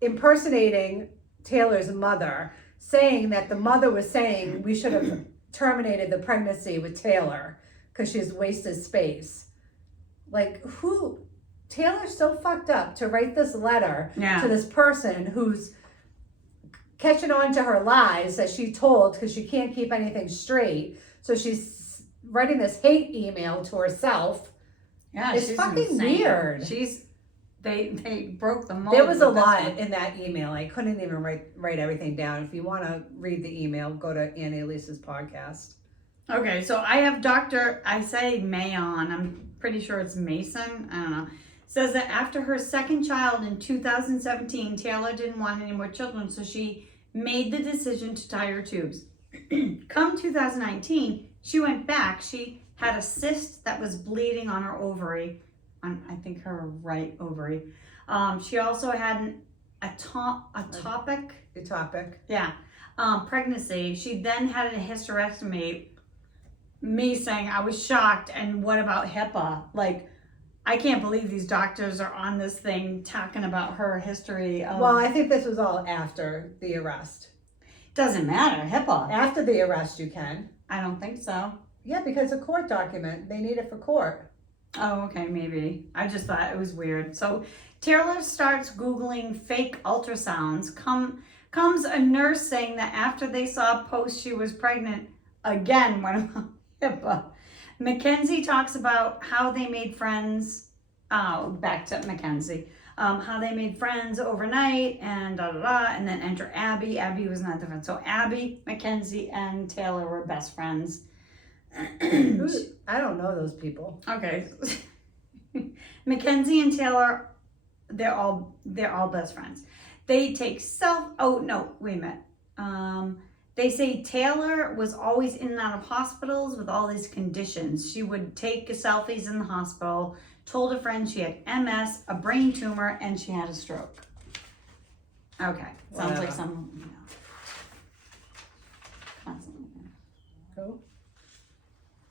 impersonating Taylor's mother, saying that the mother was saying we should have terminated the pregnancy with Taylor because she's wasted space. Like, Taylor's so fucked up to write this letter to this person who's catching on to her lies that she told because she can't keep anything straight. So she's writing this hate email to herself. Yeah, it's fucking insane. Weird. They broke the mold. There was a lot in that email. I couldn't even write everything down. If you want to read the email, go to Annie Elisa's podcast. Okay, so I have I say Mayon. I'm pretty sure it's Mason. I don't know. Says that after her second child in 2017, Taylor didn't want any more children, so she made the decision to tie her tubes. Come 2019, she went back. She had a cyst that was bleeding on her ovary, on I think her right ovary. She also had ectopic pregnancy. She then had a hysterectomy. Me saying I was shocked, and what about HIPAA? Like, I can't believe these doctors are on this thing talking about her history. Well, I think this was all after the arrest. Doesn't matter, HIPAA. After the arrest, you can. I don't think so. Yeah, because a court document. They need it for court. Oh, okay, maybe. I just thought it was weird. So Taylor starts Googling fake ultrasounds. Comes a nurse saying that after they saw a post she was pregnant, again, one of them, HIPAA. Mackenzie talks about how they made friends. Back to Mackenzie. How they made friends overnight and and then enter Abby. Abby was not the friend. So Abby, Mackenzie, and Taylor were best friends. I don't know those people. Okay. Mackenzie and Taylor, they're all best friends. They take wait a minute. They say Taylor was always in and out of hospitals with all these conditions. She would take selfies in the hospital, told a friend she had MS, a brain tumor, and she had a stroke. Okay. Sounds like some, constantly. Who?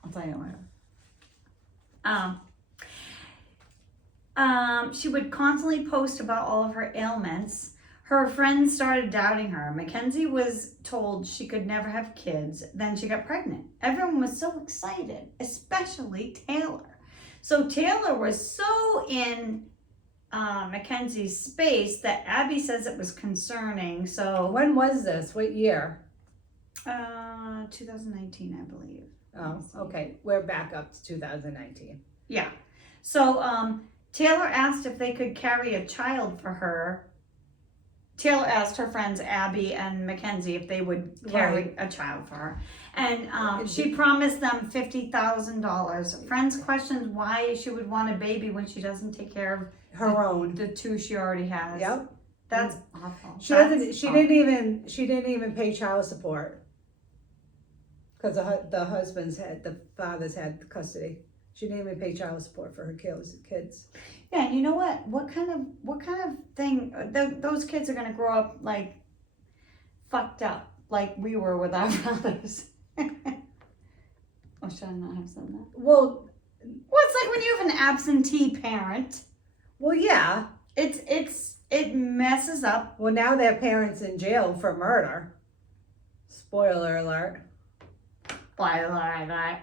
I'll tell you later. She would constantly post about all of her ailments. Her friends started doubting her. Mackenzie was told she could never have kids. Then she got pregnant. Everyone was so excited, especially Taylor. So Taylor was so in Mackenzie's space that Abby says it was concerning. So when was this? What year? 2019, I believe. Oh, okay. We're back up to 2019. Yeah. So Taylor asked if they could carry a child for her. Taylor asked her friends Abby and Mackenzie if they would carry a child for her. And she promised them $50,000. Friends questioned why she would want a baby when she doesn't take care of her own. The two she already has. Yep. That's awful. She didn't even pay child support. Because the fathers had custody. She didn't even pay child support for her kids. Yeah, and you know what? What kind of thing? Those kids are gonna grow up like fucked up, like we were with our brothers. Oh, should I not have said that? Well, it's like when you have an absentee parent. Well, yeah, it messes up. Well, now their parents in jail for murder. Spoiler alert. Spoiler alert.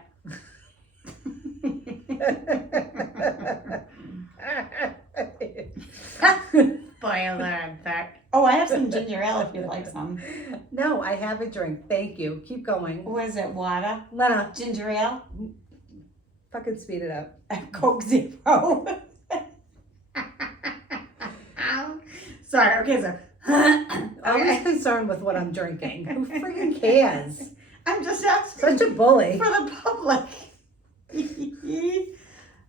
Spoiler alert. Oh, I have some ginger ale if you'd like some. No, I have a drink. Thank you. Keep going. What is it? Water? Lena. Ginger ale? Fucking speed it up. Coke Zero. Sorry, okay, so. I was concerned with what I'm drinking. Who freaking cares? I'm just asking. Such a bully. For the public.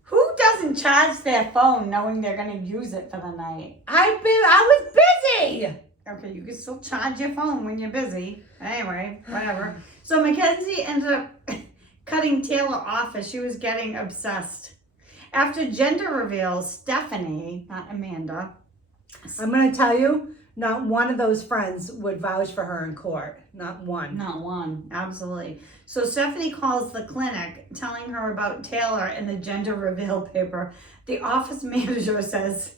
Who doesn't charge their phone knowing they're going to use it for the night? I was busy. Okay, you can still charge your phone when you're busy. Anyway, whatever. So Mackenzie ended up cutting Taylor off as she was getting obsessed. After gender reveal, Stephanie, not Amanda. I'm going to tell you, not one of those friends would vouch for her in court. Not one. Not one, absolutely. So Stephanie calls the clinic, telling her about Taylor and the gender reveal paper. The office manager says,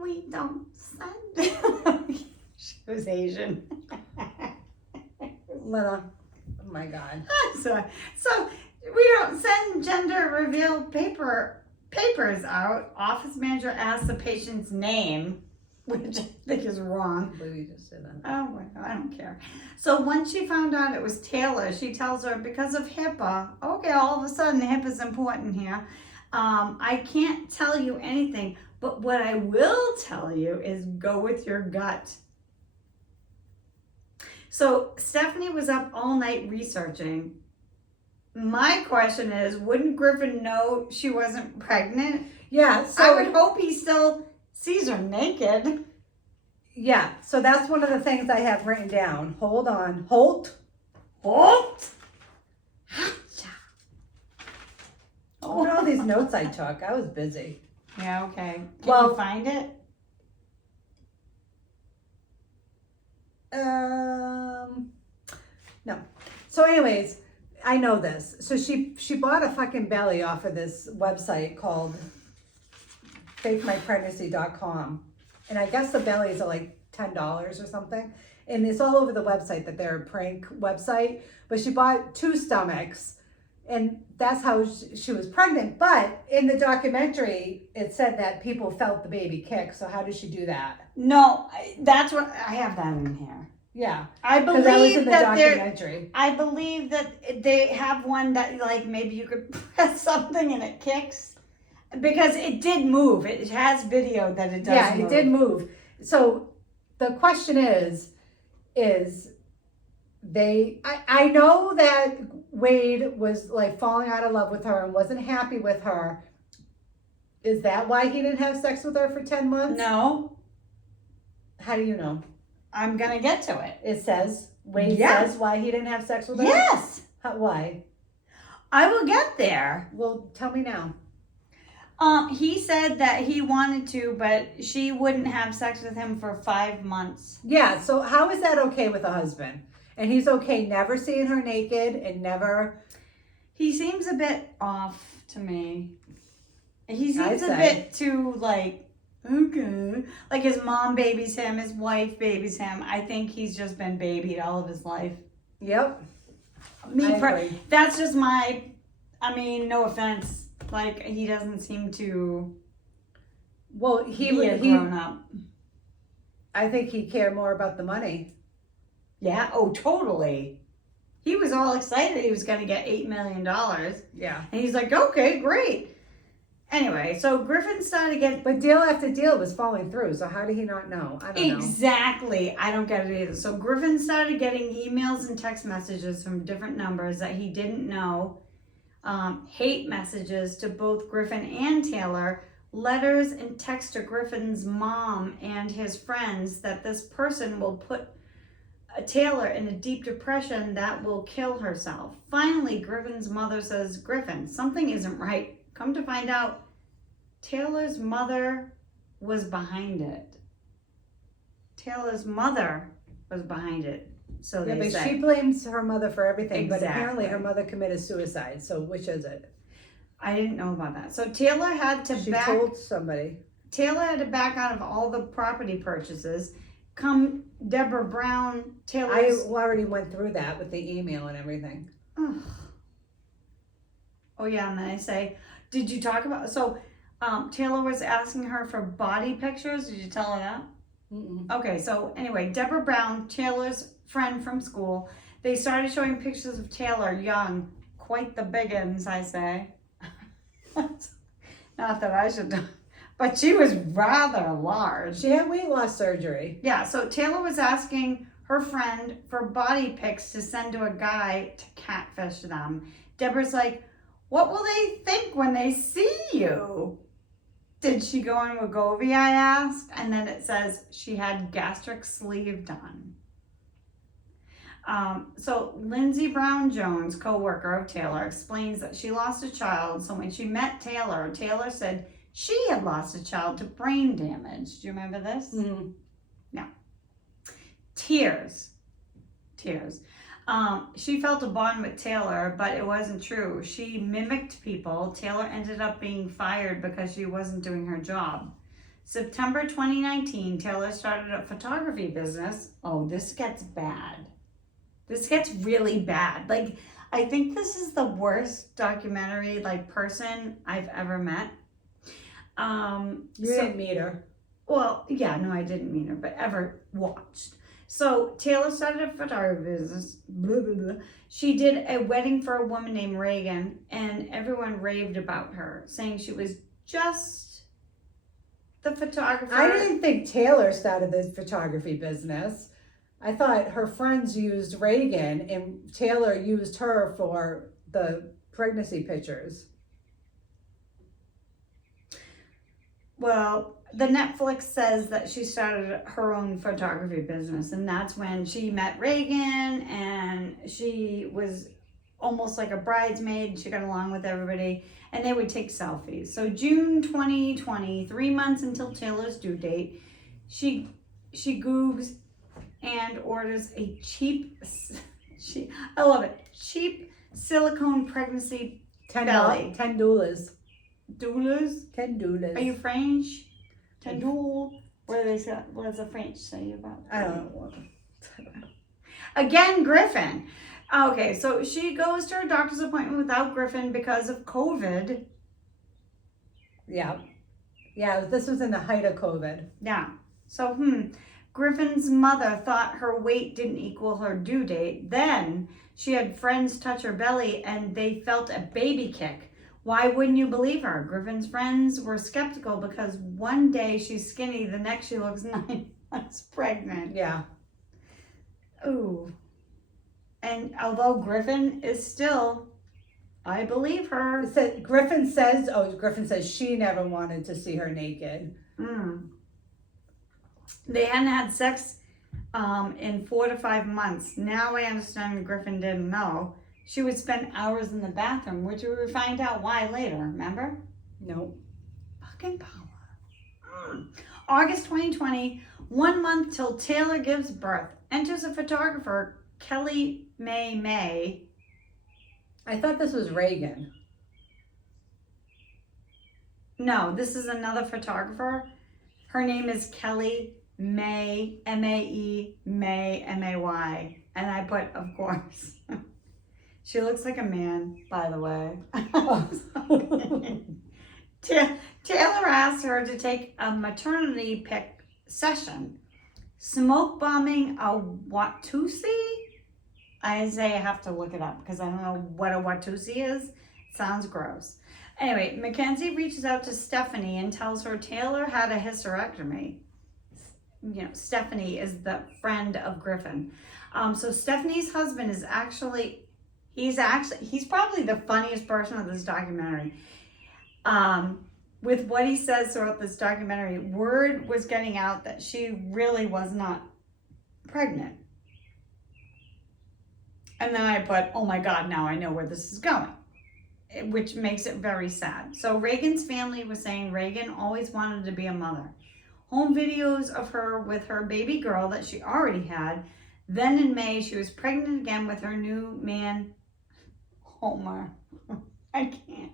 "We don't send." She was Asian. Lena, Oh my God. So we don't send gender reveal papers out. Office manager asks the patient's name, which I think is wrong. What did we just say that? Oh, well, I don't care. So once she found out it was Taylor, she tells her because of HIPAA, okay, all of a sudden HIPAA's important here. I can't tell you anything, but what I will tell you is go with your gut. So Stephanie was up all night researching. My question is, wouldn't Griffin know she wasn't pregnant? Yeah, so I would hope he still sees her naked. yeah, so that's one of the things I have written down. Hold on. Holt. What? Look at all these notes I took. I was busy. Yeah, okay. Can Well- you find it? No. So anyways, I know this. So she bought a fucking belly off of this website called fakemypregnancy.com. And I guess the bellies are like $10 or something. And it's all over the website that they're a prank website. But she bought 2 stomachs. And that's how she was pregnant. But in the documentary, it said that people felt the baby kick. So how did she do that? No, that's what I have that in here. Yeah. I Because that was in believe the that there. documentary. I believe that they have one that like maybe you could press something and it kicks, because it did move. It has video that it does. Yeah, move. it did move. So the question is I know that Wade was like falling out of love with her and wasn't happy with her. Is that why he didn't have sex with her for 10 months? No, How do you know? I'm gonna get to it. It says, Wade Yeah. says why he didn't have sex with her? Yes, Why? I will get there. Well, tell me now. He said that he wanted to, but she wouldn't have sex with him for 5 months. Yeah, so how is that okay with a husband? And he's okay never seeing her naked and never... He seems a bit off to me. He seems I'd a say. bit too like, okay. Like his mom babies him, his wife babies him. I think he's just been babied all of his life. Yep. Me, I agree. that's just my, I mean, no offense. Like, he doesn't seem to Well, be a grown up. I think he cared more about the money. Yeah, oh, totally. He was all excited he was going to get $8 million. And Yeah. he's like, okay, great. Anyway, so Griffin started getting... But deal after deal was falling through, so how did he not know? I don't know. Exactly. I don't get it either. So Griffin started getting emails and text messages from different numbers that he didn't know. Hate messages to both Griffin and Taylor. Letters and text to Griffin's mom and his friends that this person will put Taylor in a deep depression that will kill herself. Finally, Griffin's mother says, Griffin, something isn't right. Come to find out, Taylor's mother was behind it. Taylor's mother was behind it. So Yeah, they but say. she blames her mother for everything, but apparently Exactly. her mother committed suicide, so which is it? I didn't know about that. So Taylor had to She back. told somebody. Taylor had to back out of all the property purchases. Come Deborah Brown, I Taylor's. already went through that with the email and everything. Oh yeah, and then I say, did you talk about? So Taylor was asking her for body pictures. Did you tell her that? Mm-mm. Okay, so anyway, Deborah Brown, Taylor's friend from school, they started showing pictures of Taylor young, quite the biggins, I say. Not that I should, but she was rather large. She had weight loss surgery. Yeah, so Taylor was asking her friend for body pics to send to a guy to catfish them. Deborah's like, what will they think when they see you? Did she go on Wegovy, I asked. And then it says she had gastric sleeve done. So Lindsey Brown Jones, co-worker of Taylor, explains that she lost a child. So when she met Taylor, Taylor said she had lost a child to brain damage. Do you remember this? Mm-hmm. No. Tears. She felt a bond with Taylor, but it wasn't true. She mimicked people. Taylor ended up being fired because she wasn't doing her job. September 2019, Taylor started a photography business. Oh, this gets bad. This gets really bad. Like, I think this is the worst documentary, like, person I've ever met. You didn't meet her. Well, yeah, no, I didn't meet her, but ever watched. So Taylor started a photography business. Blah, blah, blah. She did a wedding for a woman named Regan, and everyone raved about her, saying she was just the photographer. I didn't think Taylor started this photography business. I thought her friends used Reagan and Taylor used her for the pregnancy pictures. Well, the Netflix says that she started her own photography business, and that's when she met Reagan, and she was almost like a bridesmaid. She got along with everybody, and they would take selfies. So June 2020, 3 months until Taylor's due date, she Googles and orders a cheap, I love it, cheap silicone pregnancy belly. $10 doulas. Doulas? 10 doulas. Are you French? Tendoul. What do they say? What does the French say about? I don't know. Again, Griffin. Okay, so she goes to her doctor's appointment without Griffin because of COVID. Yeah. Yeah, this was in the height of COVID. Yeah. So, Griffin's mother thought her weight didn't equal her due date. Then she had friends touch her belly and they felt a baby kick. Why wouldn't you believe her? Griffin's friends were skeptical because one day she's skinny, the next she looks 9 months pregnant. Yeah. Ooh. And although Griffin is still, I believe her. Griffin says she never wanted to see her naked. They hadn't had sex in 4 to 5 months. Now I understand Griffin didn't know. She would spend hours in the bathroom, which we would find out why later, remember? Nope. Fucking power. August 2020, 1 month till Taylor gives birth. Enters a photographer, Kelly May. I thought this was Reagan. No, this is another photographer. Her name is Kelly May, M-A-E, May, M-A-Y. And I put, of course. She looks like a man, by the way. Taylor asked her to take a maternity pic session. Smoke bombing a Watusi? I have to look it up because I don't know what a Watusi is. It sounds gross. Anyway, Mackenzie reaches out to Stephanie and tells her Taylor had a hysterectomy. You know, Stephanie is the friend of Griffin. So Stephanie's husband is he's probably the funniest person of this documentary. With what he says throughout this documentary, word was getting out that she really was not pregnant. And then I put, oh my God, now I know where this is going, which makes it very sad. So Reagan's family was saying Reagan always wanted to be a mother. Home videos of her with her baby girl that she already had. Then in May, she was pregnant again with her new man, Homer. I can't.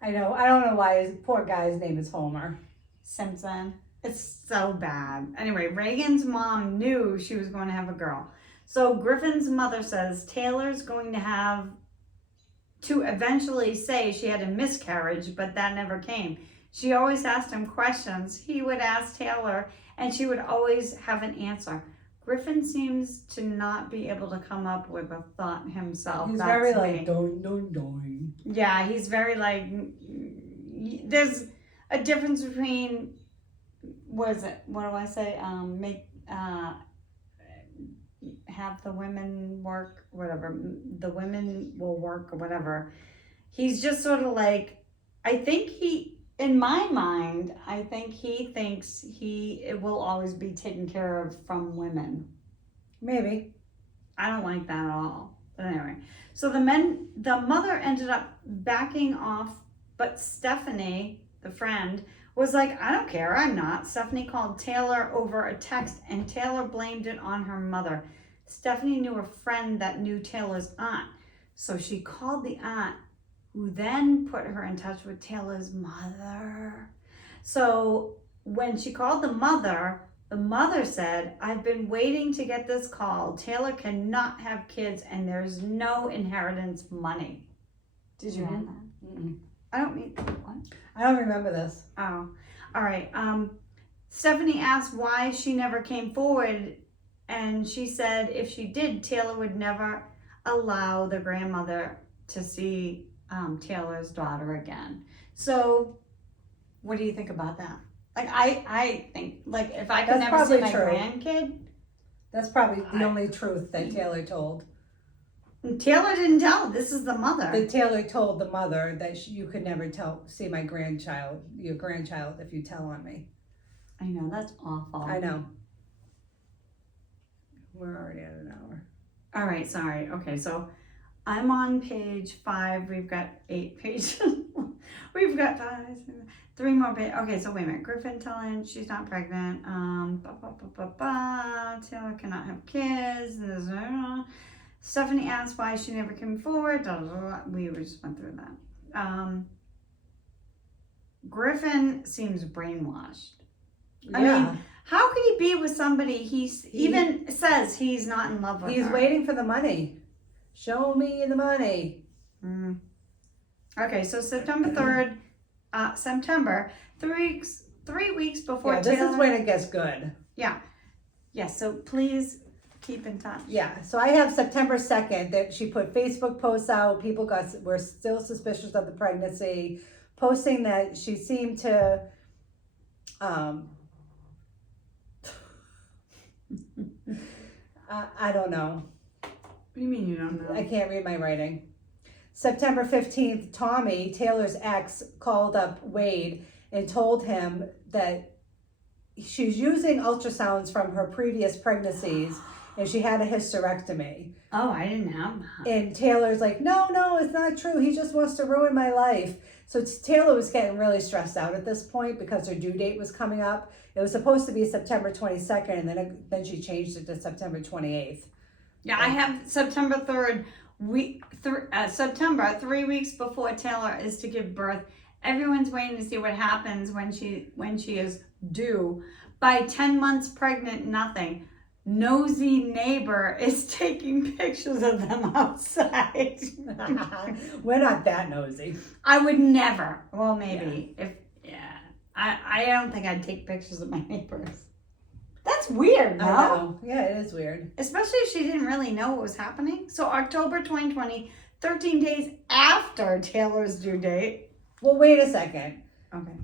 I know. I don't know why his poor guy's name is Homer Simpson. It's so bad. Anyway, Reagan's mom knew she was going to have a girl. So Griffin's mother says Taylor's going to eventually say she had a miscarriage, but that never came. She always asked him questions. He would ask Taylor, and she would always have an answer. Griffin seems to not be able to come up with a thought himself. He's That's very me. like, doing. Yeah, he's very like, there's a difference between, what do I say? Have the women work, whatever. The women will work, or whatever. He's just sort of like, in my mind, I think he thinks it will always be taken care of from women. Maybe. I don't like that at all. But anyway, so the mother ended up backing off, but Stephanie, the friend, was like, I don't care, I'm not. Stephanie called Taylor over a text, and Taylor blamed it on her mother. Stephanie knew a friend that knew Taylor's aunt, so she called the aunt, who then put her in touch with Taylor's mother. So when she called the mother, The mother said, I've been waiting to get this call. Taylor cannot have kids and there's no inheritance money. Did you have that? Mm-mm. I don't need what? I don't remember this. Oh, all right. Stephanie asked why she never came forward, and she said if she did, Taylor would never allow the grandmother to see Taylor's daughter again. So, what do you think about that? Like, I think, like, if I could That's never see probably my true. grandkid, That's probably the only truth that Taylor told. and Taylor didn't tell. This is the mother. That Taylor told the mother that you could never see my your grandchild, if you tell on me. I know, that's awful. I know. We're already at an hour. All right, sorry. Okay, so I'm on page 5. We've got 8 pages. We've got 3 more pages. Okay, so wait a minute. Griffin telling she's not pregnant. Taylor cannot have kids. Stephanie asked why she never came forward. We just went through that. Griffin seems brainwashed. I mean, how could he be with somebody even says he's not in love with he's her? waiting for the money. Show me the money. Okay, so September 3rd, 3 weeks before Yeah, Taylor. this is when it gets good. Yeah, so please keep in touch. Yeah, so I have September 2nd that she put Facebook posts out. People were still suspicious of the pregnancy, posting that she seemed to, I don't know. What do you mean you don't know? I can't read my writing. September 15th, Tommy, Taylor's ex, called up Wade and told him that she's using ultrasounds from her previous pregnancies and she had a hysterectomy. Oh, I didn't have that. And Taylor's like, no, it's not true. He just wants to ruin my life. So Taylor was getting really stressed out at this point because her due date was coming up. It was supposed to be September 22nd, and then she changed it to September 28th. Yeah, I have September 3rd. September, 3 weeks before Taylor is to give birth. Everyone's waiting to see what happens when she is due. By 10 months pregnant, nothing. Nosy neighbor is taking pictures of them outside. We're not that nosy. I would never. Well, maybe I don't think I'd take pictures of my neighbors. That's weird, no? I know. Yeah, it is weird. Especially if she didn't really know what was happening. So October 2020, 13 days after Taylor's due date. Well, wait a second. Okay.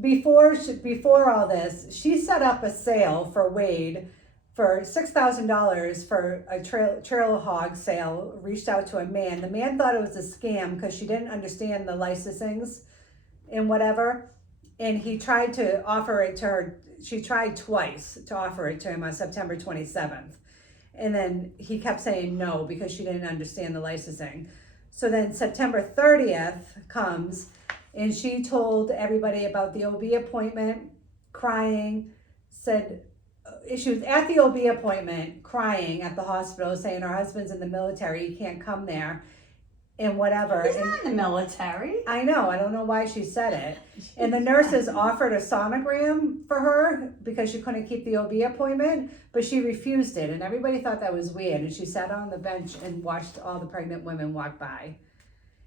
Before all this, she set up a sale for Wade for $6,000 for a trailer hog sale. Reached out to a man. The man thought it was a scam because she didn't understand the licensings and whatever. And he tried to offer it to her. She tried twice to offer it to him on September 27th. And then he kept saying no because she didn't understand the licensing. So then September 30th comes and she told everybody about the OB appointment, crying, said she was at the OB appointment crying at the hospital saying her husband's in the military, he can't come there and whatever. He's not in the military. I know, I don't know why she said it. And the nurses offered a sonogram for her because she couldn't keep the OB appointment, but she refused it and everybody thought that was weird. And she sat on the bench and watched all the pregnant women walk by.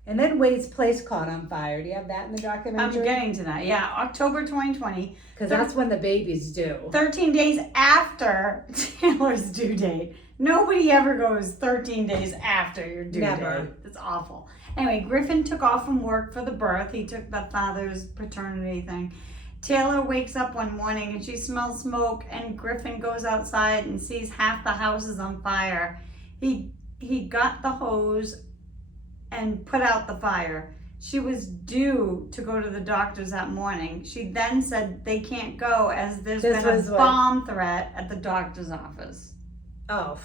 And then Wade's place caught on fire. Do you have that in the documentary? I'm getting to that. Yeah, October 2020. Because that's when the baby's due. 13 days after Taylor's due date. Nobody ever goes 13 days after your due Never. date. It's awful. Anyway, Griffin took off from work for the birth. He took the father's paternity thing. Taylor wakes up one morning and she smells smoke, and Griffin goes outside and sees half the house is on fire. He got the hose and put out the fire. She was due to go to the doctors that morning. She then said they can't go as there's been a bomb threat at the doctor's office. Oh,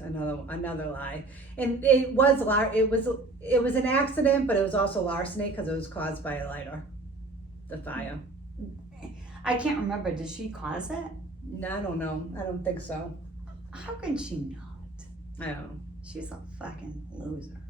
another lie. And it was an accident, but it was also larceny because it was caused by a lighter. The fire. I can't remember. Did she cause it? No, I don't know. I don't think so. How can she not? I don't know. She's a fucking loser.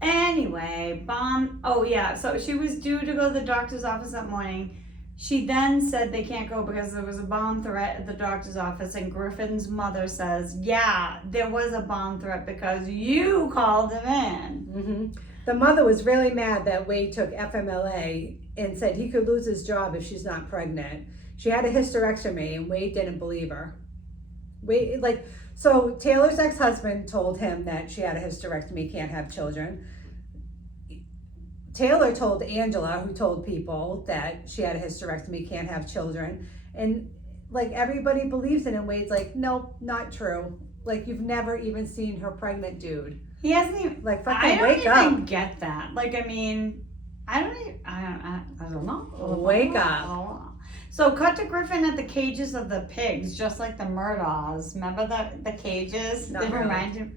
Anyway, bomb. Oh yeah, so she was due to go to the doctor's office that morning. She then said they can't go because there was a bomb threat at the doctor's office, and Griffin's mother says, yeah, there was a bomb threat because you called him in. Mm-hmm. The mother was really mad that Wade took FMLA and said he could lose his job if she's not pregnant. She had a hysterectomy and Wade didn't believe her. So Taylor's ex-husband told him that she had a hysterectomy, can't have children. Taylor told Angela, who told people that she had a hysterectomy, can't have children. And like everybody believes it, and Wade's like, nope, not true. Like you've never even seen her pregnant, dude. He hasn't even, like fucking I don't wake up. even get that. Like, I mean, I don't know. Wake up. So cut to Griffin at the cages of the pigs, just like the Murdaws. Remember the cages? Not They really. remind you.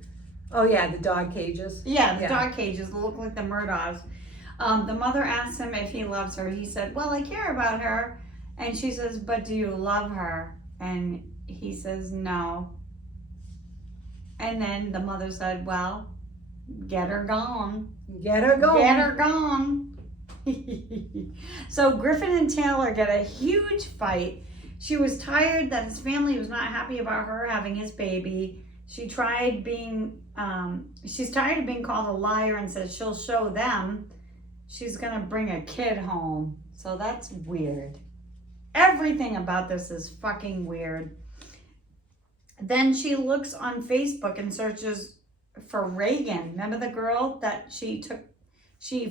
Oh yeah, the dog cages. Yeah, the dog cages look like the Murdaws. The mother asks him if he loves her. He said, well, I care about her. And she says, but do you love her? And he says, no. And then the mother said, well, get her gone. Get her going. Get her gone. So Griffin and Taylor get a huge fight. She was tired that his family was not happy about her having his baby. She's tired of being called a liar and says she'll show them she's gonna bring a kid home. So that's weird. Everything about this is fucking weird. Then she looks on Facebook and searches for Regan. Remember the girl that she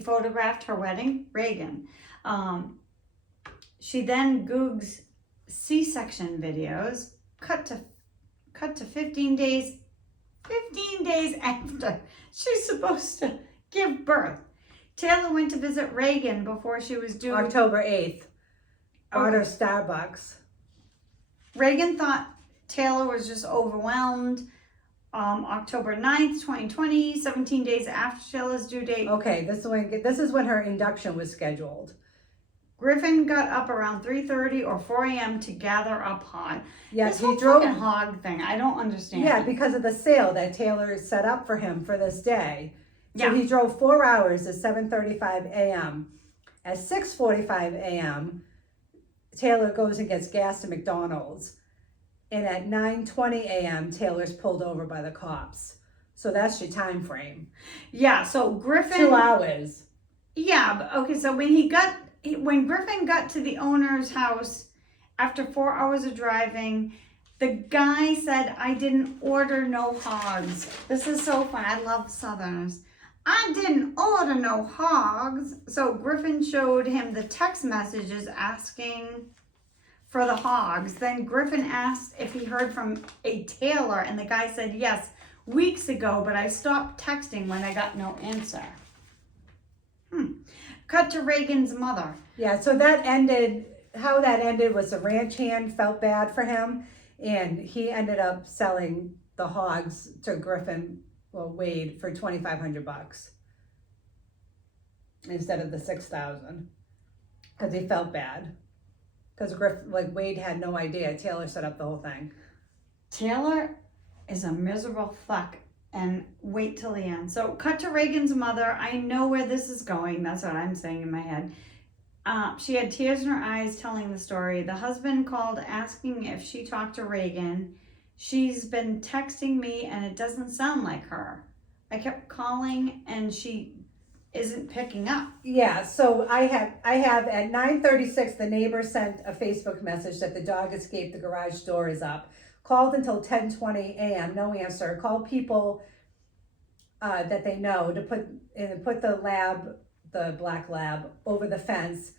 photographed her wedding? Regan. She then Googles C-section videos. Cut to 15 days after she's supposed to give birth. Taylor went to visit Regan before she was due. October 8th. Order Starbucks. Regan thought Taylor was just overwhelmed. October 9th, 2020, 17 days after Taylor's due date. Okay, this is when her induction was scheduled. Griffin got up around 3:30 or 4 a.m. to gather up hog. Yeah, this whole fucking hog thing, I don't understand. Yeah, because of the sale that Taylor set up for him for this day. So Yeah. he drove 4 hours at 7:35 a.m. At 6:45 a.m., Taylor goes and gets gas at McDonald's. And at 9:20 a.m., Taylor's pulled over by the cops. So that's your time frame. Yeah, so Griffin... 2 hours. Yeah, but okay, so when Griffin got to the owner's house after 4 hours of driving, the guy said, I didn't order no hogs. This is so fun. I love Southerners. I didn't order no hogs. So Griffin showed him the text messages asking for the hogs. Then Griffin asked if he heard from a tailor, and the guy said yes, weeks ago, but I stopped texting when I got no answer. Cut to Regan's mother. Yeah, so how that ended was the ranch hand felt bad for him, and he ended up selling the hogs to Wade for $2,500 instead of the $6,000 because he felt bad. Because Wade had no idea. Taylor set up the whole thing. Taylor is a miserable fuck, and wait till the end. So cut to Regan's mother. I know where this is going. That's what I'm saying in my head. She had tears in her eyes telling the story. The husband called asking if she talked to Regan. She's been texting me and it doesn't sound like her. I kept calling and she isn't picking up. Yeah, so I have at 9:36 the neighbor sent a Facebook message that the dog escaped, the garage door is up. Called until 10:20 a.m., no answer. Called people that they know to put the black lab over the fence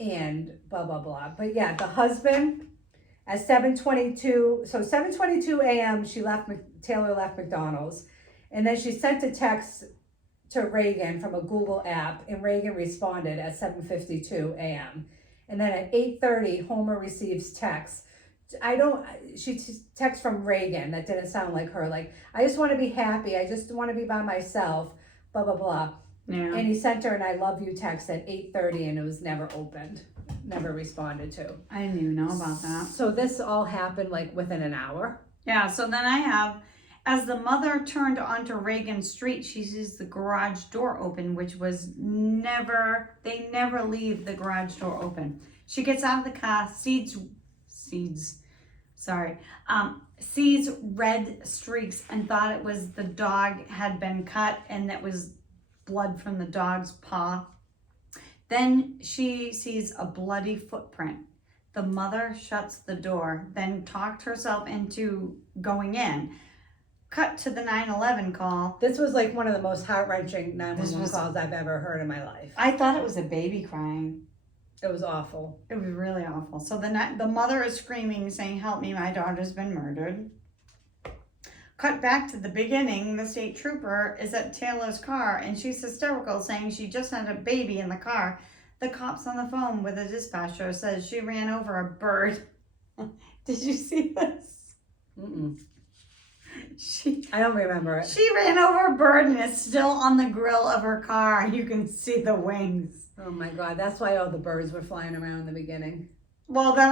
and blah blah blah. But yeah, the husband at 7:22 a.m. Taylor left McDonald's, and then she sent a text to Regan from a Google app, and Regan responded at 7:52 a.m. And then at 8:30, Homer receives text. She texts from Regan that didn't sound like her. Like, I just want to be happy. I just want to be by myself, blah, blah, blah. Yeah. And he sent her an I love you text at 8:30 and it was never opened, never responded to. I didn't even know about that. So this all happened like within an hour. Yeah, so then I have As the mother turned onto Regan Street, she sees the garage door open, which was they never leave the garage door open. She gets out of the car, sees red streaks and thought it was the dog had been cut and that was blood from the dog's paw. Then she sees a bloody footprint. The mother shuts the door, then talked herself into going in. Cut to the 911 call. This was like one of the most heart-wrenching 911 calls I've ever heard in my life. I thought it was a baby crying. It was awful. It was really awful. So the mother is screaming, saying, "Help me, my daughter's been murdered." Cut back to the beginning. The state trooper is at Taylor's car, and she's hysterical, saying she just had a baby in the car. The cops on the phone with the dispatcher says she ran over a bird. Did you see this? Mm-mm. I don't remember it. She ran over a bird and it's still on the grill of her car. You can see the wings. Oh my God, that's why all the birds were flying around in the beginning. Well, then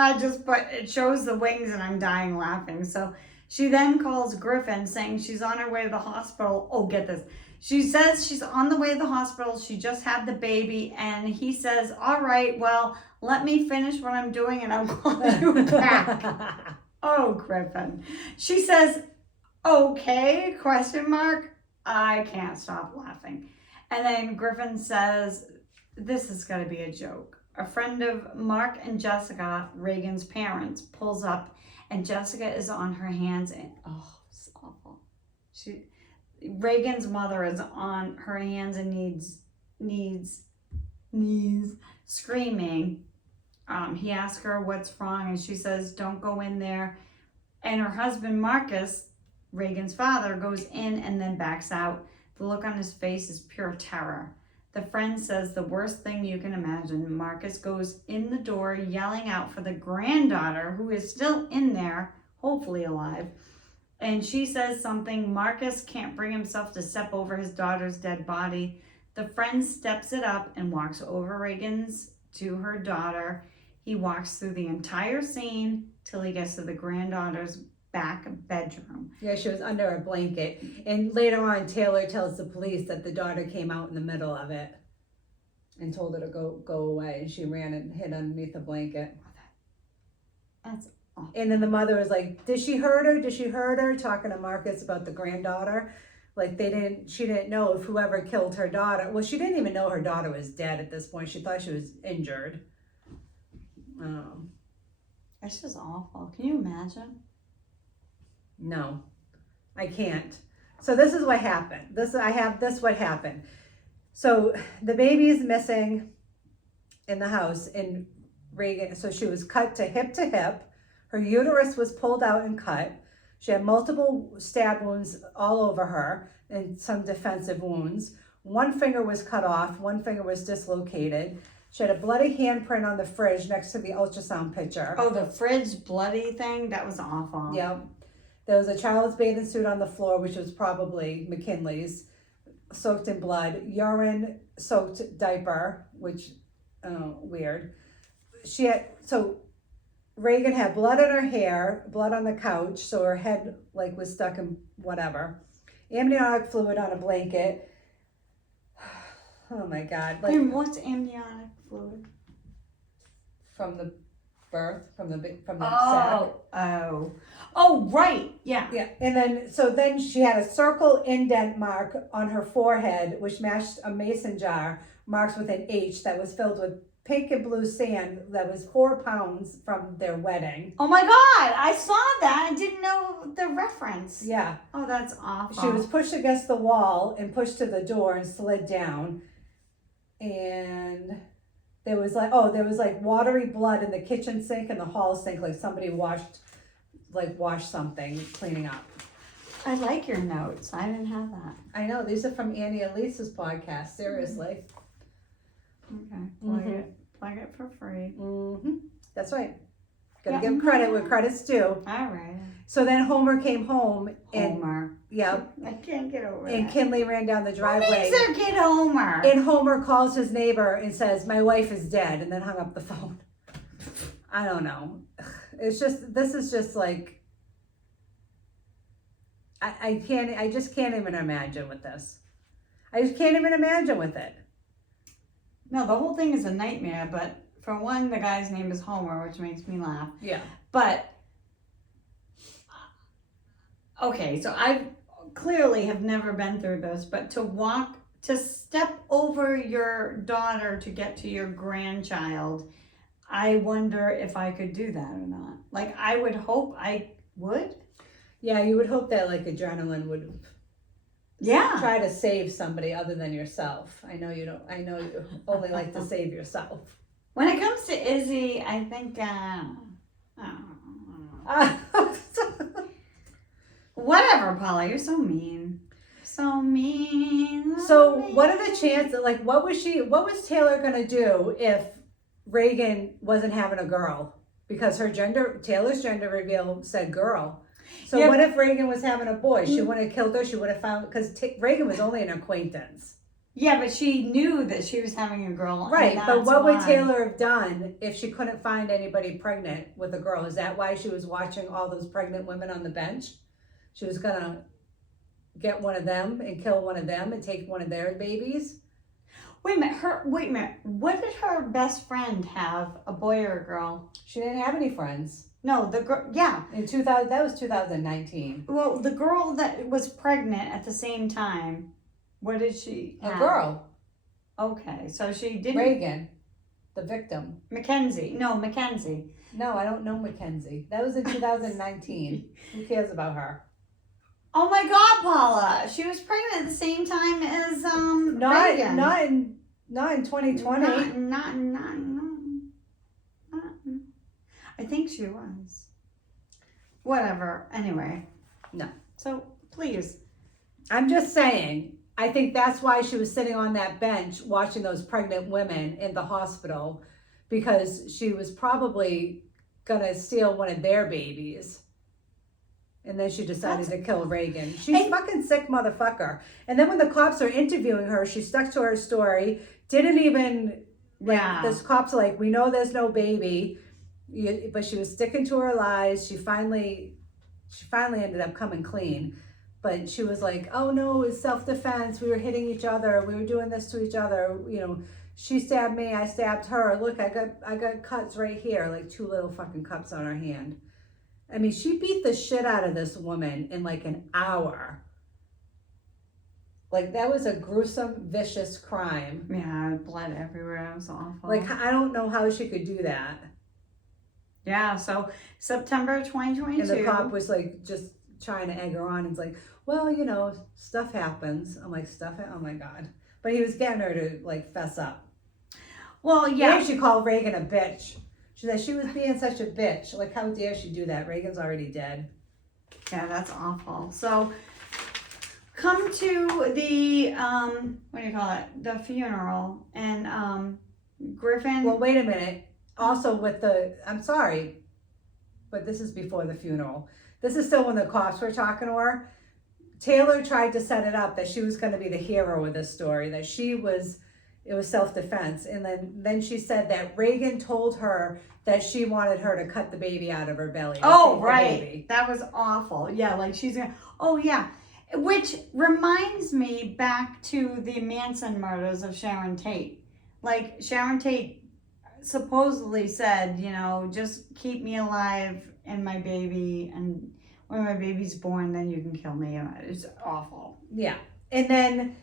it shows the wings and I'm dying laughing. So she then calls Griffin saying she's on her way to the hospital. Oh, get this. She says she's on the way to the hospital. She just had the baby. And he says, all right, well, let me finish what I'm doing and I'll call you back. Oh, Griffin. She says, okay, ? I can't stop laughing. And then Griffin says, this is going to be a joke. A friend of Mark and Jessica, Regan's parents, pulls up and Jessica is on her hands and, oh, it's awful. Regan's mother is on her hands and knees, screaming. He asks her what's wrong and she says, don't go in there. And her husband, Marcus, Regan's father, goes in and then backs out. The look on his face is pure terror. The friend says the worst thing you can imagine. Marcus goes in the door yelling out for the granddaughter who is still in there, hopefully alive. And she says something. Marcus can't bring himself to step over his daughter's dead body. The friend steps it up and walks over Regan's to her daughter. He walks through the entire scene till he gets to the granddaughter's back bedroom. Yeah, she was under a blanket. And later on, Taylor tells the police that the daughter came out in the middle of it and told her to go away. And she ran and hid underneath the blanket. That's awful. And then the mother was like, did she hurt her? Did she hurt her? Talking to Marcus about the granddaughter. Like she didn't know if whoever killed her daughter. Well, she didn't even know her daughter was dead at this point. She thought she was injured. It's just awful. Can you imagine? No, I can't. So this is what happened. What happened. So the baby is missing in the house in Regan. So she was cut to hip. Her uterus was pulled out and cut. She had multiple stab wounds all over her and some defensive wounds. One finger was cut off. One finger was dislocated. She had a bloody handprint on the fridge next to the ultrasound picture. Oh, the fridge bloody thing? That was awful. Yeah. There was a child's bathing suit on the floor, which was probably McKinley's, soaked in blood. Urine-soaked diaper, which, weird. Regan had blood in her hair, blood on the couch, so her head was stuck in whatever. Amniotic fluid on a blanket. Oh my God! What's amniotic fluid? From the birth, from the sac. Oh, right. Yeah. Yeah. And then she had a circle indent mark on her forehead, which matched a mason jar marks with an H that was filled with pink and blue sand that was 4 pounds from their wedding. Oh my God, I saw that. I didn't know the reference. Yeah. Oh, that's awful. She was pushed against the wall and pushed to the door and slid down. And there was watery blood in the kitchen sink and the hall sink, like somebody washed something, cleaning up. I like your notes. I didn't have that. I know, these are from Annie and Lisa's podcast, seriously. Okay, plug it for free. Mm-hmm. That's right. Gotta give credit where credit's due. All right. So then Homer came home. Homer. Yeah. I can't get over And Kinley ran down the driveway. What makes their kid Homer? And Homer calls his neighbor and says, my wife is dead, and then hung up the phone. I don't know. This is just like, I just can't even imagine with this. I just can't even imagine with it. No, the whole thing is a nightmare, but for one, the guy's name is Homer, which makes me laugh. Yeah. But, okay, so I clearly have never been through this, but to step over your daughter to get to your grandchild, I wonder if I could do that or not. Like, I would hope I would. Yeah, you would hope that like adrenaline would try to save somebody other than yourself. I know you only like to save yourself. When it comes to Izzy, I think, whatever, Paula, you're so mean. So mean. So what are the chances, like what was Taylor gonna do if Regan wasn't having a girl? Because Taylor's gender reveal said girl. So what if Regan was having a boy? She wouldn't have killed her. She would have found, because Regan was only an acquaintance. Yeah, but she knew that she was having a girl. Right, but what would Taylor have done if she couldn't find anybody pregnant with a girl? Is that why she was watching all those pregnant women on the bench? She was gonna get one of them and kill one of them and take one of their babies? Wait a minute. What did her best friend have? A boy or a girl? She didn't have any friends. No, the girl, yeah. In 2000, that was 2019. Well, the girl that was pregnant at the same time, what did she have? A girl. Okay, so she didn't. Regan, the victim. Mackenzie. No, I don't know Mackenzie. That was in 2019. Who cares about her? Oh my God, Paula! She was pregnant at the same time as Regan. Not in 2020. Not. I think she was. Whatever. Anyway. No. So please. I'm just saying. I think that's why she was sitting on that bench watching those pregnant women in the hospital, because she was probably gonna steal one of their babies. And then she decided to kill Regan. She's fucking sick motherfucker. And then when the cops are interviewing her, she stuck to her story. Didn't even, this cops are like, we know there's no baby. But she was sticking to her lies. She finally ended up coming clean. But she was like, oh no, it was self-defense. We were hitting each other. We were doing this to each other. You know, she stabbed me, I stabbed her. Look, I got cuts right here, like 2 little fucking cuts on her hand. I mean, she beat the shit out of this woman in like an hour. Like, that was a gruesome, vicious crime. Yeah, blood everywhere. It was awful. Like, I don't know how she could do that. Yeah, so September 2022. And the cop was like, just trying to egg her on. He's like, well, you know, stuff happens. I'm like, oh my God. But he was getting her to like fess up. Well, yeah. And she called Regan a bitch. She said she was being such a bitch. Like, how dare she do that? Regan's already dead. Yeah, that's awful. So, come to the, what do you call it? The funeral. And Griffin. Well, wait a minute. Also I'm sorry, but this is before the funeral. This is still when the cops were talking to her. Taylor tried to set it up that she was going to be the hero of this story, that it was self-defense. And then she said that Regan told her that she wanted her to cut the baby out of her belly. Oh, right. That was awful. Yeah, like she's going to, oh yeah. Which reminds me back to the Manson murders of Sharon Tate. Like, Sharon Tate supposedly said, you know, just keep me alive and my baby, and when my baby's born, then you can kill me. It's awful. Yeah. And then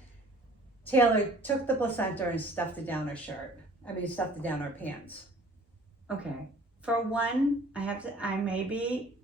Taylor took the placenta and stuffed it down her stuffed it down her pants. Okay. For one, I may be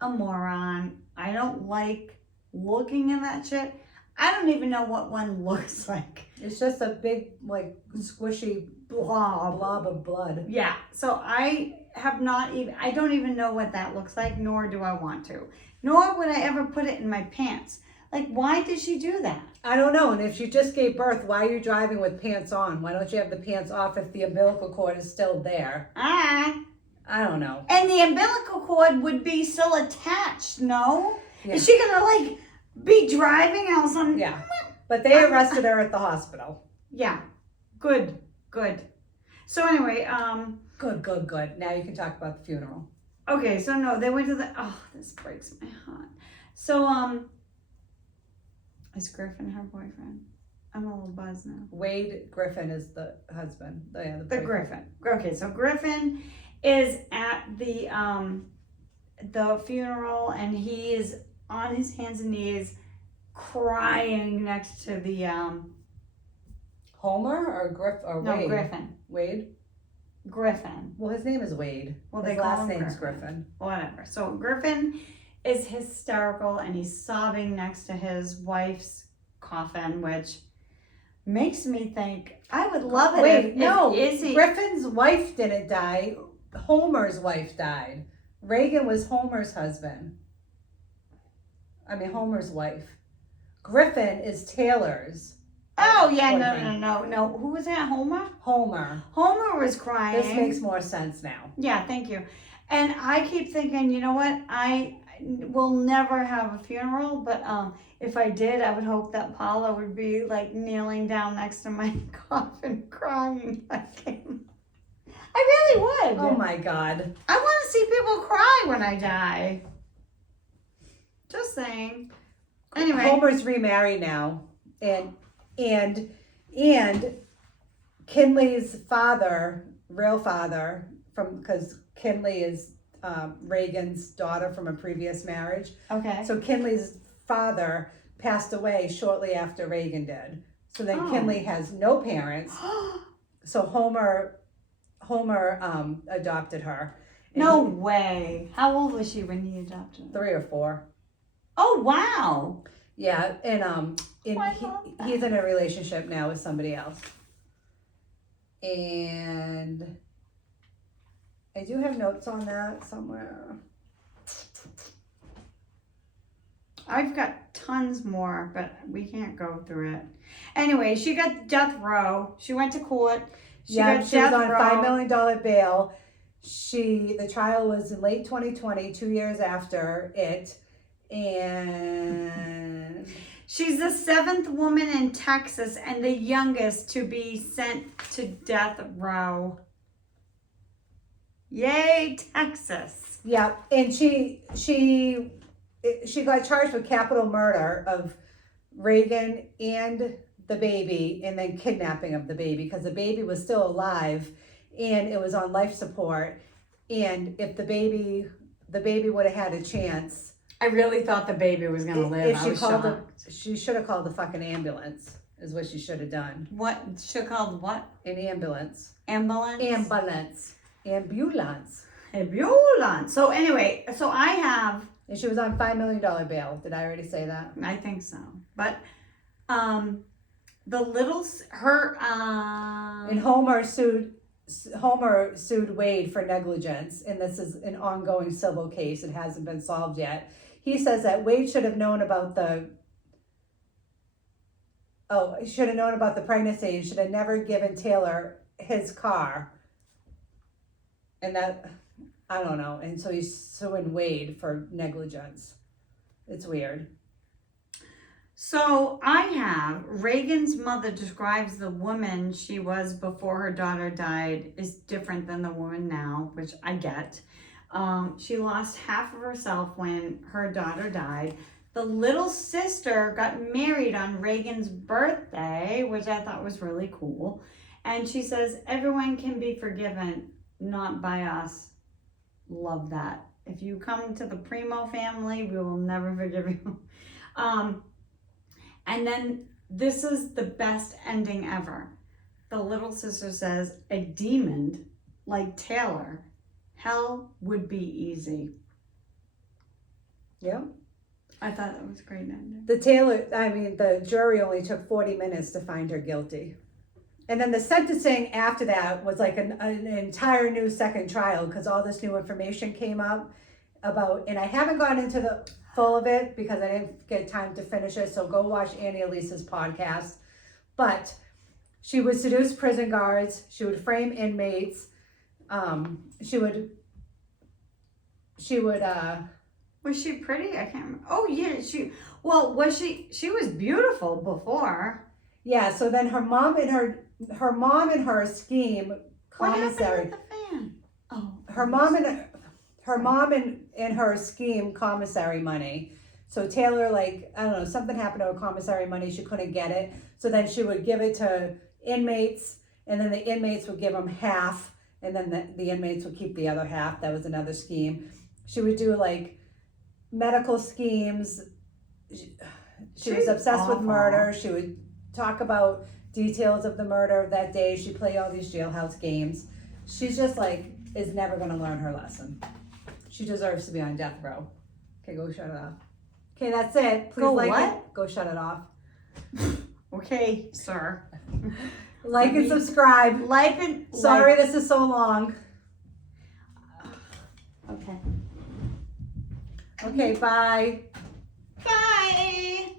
a moron. I don't like looking at that shit. I don't even know what one looks like. It's just a big, like, squishy blob of blood. Yeah. So I don't even know what that looks like, nor do I want to. Nor would I ever put it in my pants. Like, why did she do that? I don't know. And if you just gave birth, why are you driving with pants on? Why don't you have the pants off if the umbilical cord is still there? I don't know. And the umbilical cord would be still attached, no? Yeah. Is she gonna, like, be driving and all of a sudden? Yeah. But they arrested her at the hospital. Yeah. Good. So anyway, Good. Now you can talk about the funeral. Okay, so no, they went to this breaks my heart. So, Is Griffin her boyfriend? I'm a little buzzed now. Wade Griffin is the husband. The The Griffin. Okay, so Griffin is at the funeral, and he is on his hands and knees crying next to the Homer or Wade? Griffin. Wade? Griffin. Well, his name is Wade. Well, his they call last him name's Griffin. Whatever. So Griffin is hysterical, and he's sobbing next to his wife's coffin, which makes me think I would love it. Wait, Griffin's wife didn't die. Homer's wife died. Regan was Homer's husband. Homer's wife. Griffin is Taylor's. Oh yeah, boyfriend. no. Who was that? Homer? Homer. Homer was crying. This makes more sense now. Yeah, thank you. And I keep thinking, you know what? I will never have a funeral, but if I did, I would hope that Paula would be like kneeling down next to my coffin crying like him. I really would. Oh my God. I want to see people cry when I die. Just saying. Anyway. Homer's remarried now. And Kinley's father, real father, because Kinley is Reagan's daughter from a previous marriage. Okay. So Kinley's father passed away shortly after Reagan did. So then Kinley has no parents. So Homer adopted her. No way. How old was she when he adopted her? 3 or 4. Oh, wow. Yeah, and he's in a relationship now with somebody else. And I do have notes on that somewhere. I've got tons more, but we can't go through it. Anyway, she got death row. She went to court. She was on $5 million bail. The trial was in late 2020, 2 years after it. And she's the 7th woman in Texas and the youngest to be sent to death row. Yay, Texas. Yeah, and she got charged with capital murder of Regan and the baby, and then kidnapping of the baby because the baby was still alive and it was on life support. And if the baby would have had a chance, I really thought the baby was going to live. She should have called the fucking ambulance, is what she should have done. What? She called what? An ambulance. Ambulance? Ambulance. So anyway, I have... And she was on $5 million bail. Did I already say that? I think so. But, and Homer sued Wade for negligence, and this is an ongoing civil case. It hasn't been solved yet. He says that Wade should have known about the pregnancy and should have never given Taylor his car. And that, I don't know. And so he's suing Wade for negligence. It's weird. So I have Reagan's mother describes the woman she was before her daughter died is different than the woman now, which I get. She lost half of herself when her daughter died. The little sister got married on Reagan's birthday, which I thought was really cool. And she says, everyone can be forgiven, not by us. Love that. If you come to the Primo family, we will never forgive you. And then this is the best ending ever. The little sister says, a demon like Taylor, hell would be easy. Yeah. I thought that was a great ending. The jury only took 40 minutes to find her guilty. And then the sentencing after that was like an entire new second trial because all this new information came up about, and I haven't gone into the full of it because I didn't get time to finish it. So go watch Annie Elise's podcast. But she would seduce prison guards. She would frame inmates. She would. Was she pretty? I can't remember. Oh yeah, she was beautiful before. Yeah. So then her mom and her scheme commissary. What happened with the fan? Oh. Her mom and her scheme commissary money. So Taylor, like, I don't know, something happened to her commissary money, she couldn't get it. So then she would give it to inmates, and then the inmates would give them half, and then the inmates would keep the other half. That was another scheme. She would do like medical schemes. She was obsessed with murder. She would talk about details of the murder of that day. She'd play all these jailhouse games. She's just like, is never gonna learn her lesson. She deserves to be on death row. Okay, go shut it off. Okay, that's it. Please Go like what? it. Go shut it off. Okay, sir. Like and subscribe. Like and Sorry this is so long. Okay. Okay, bye. Bye.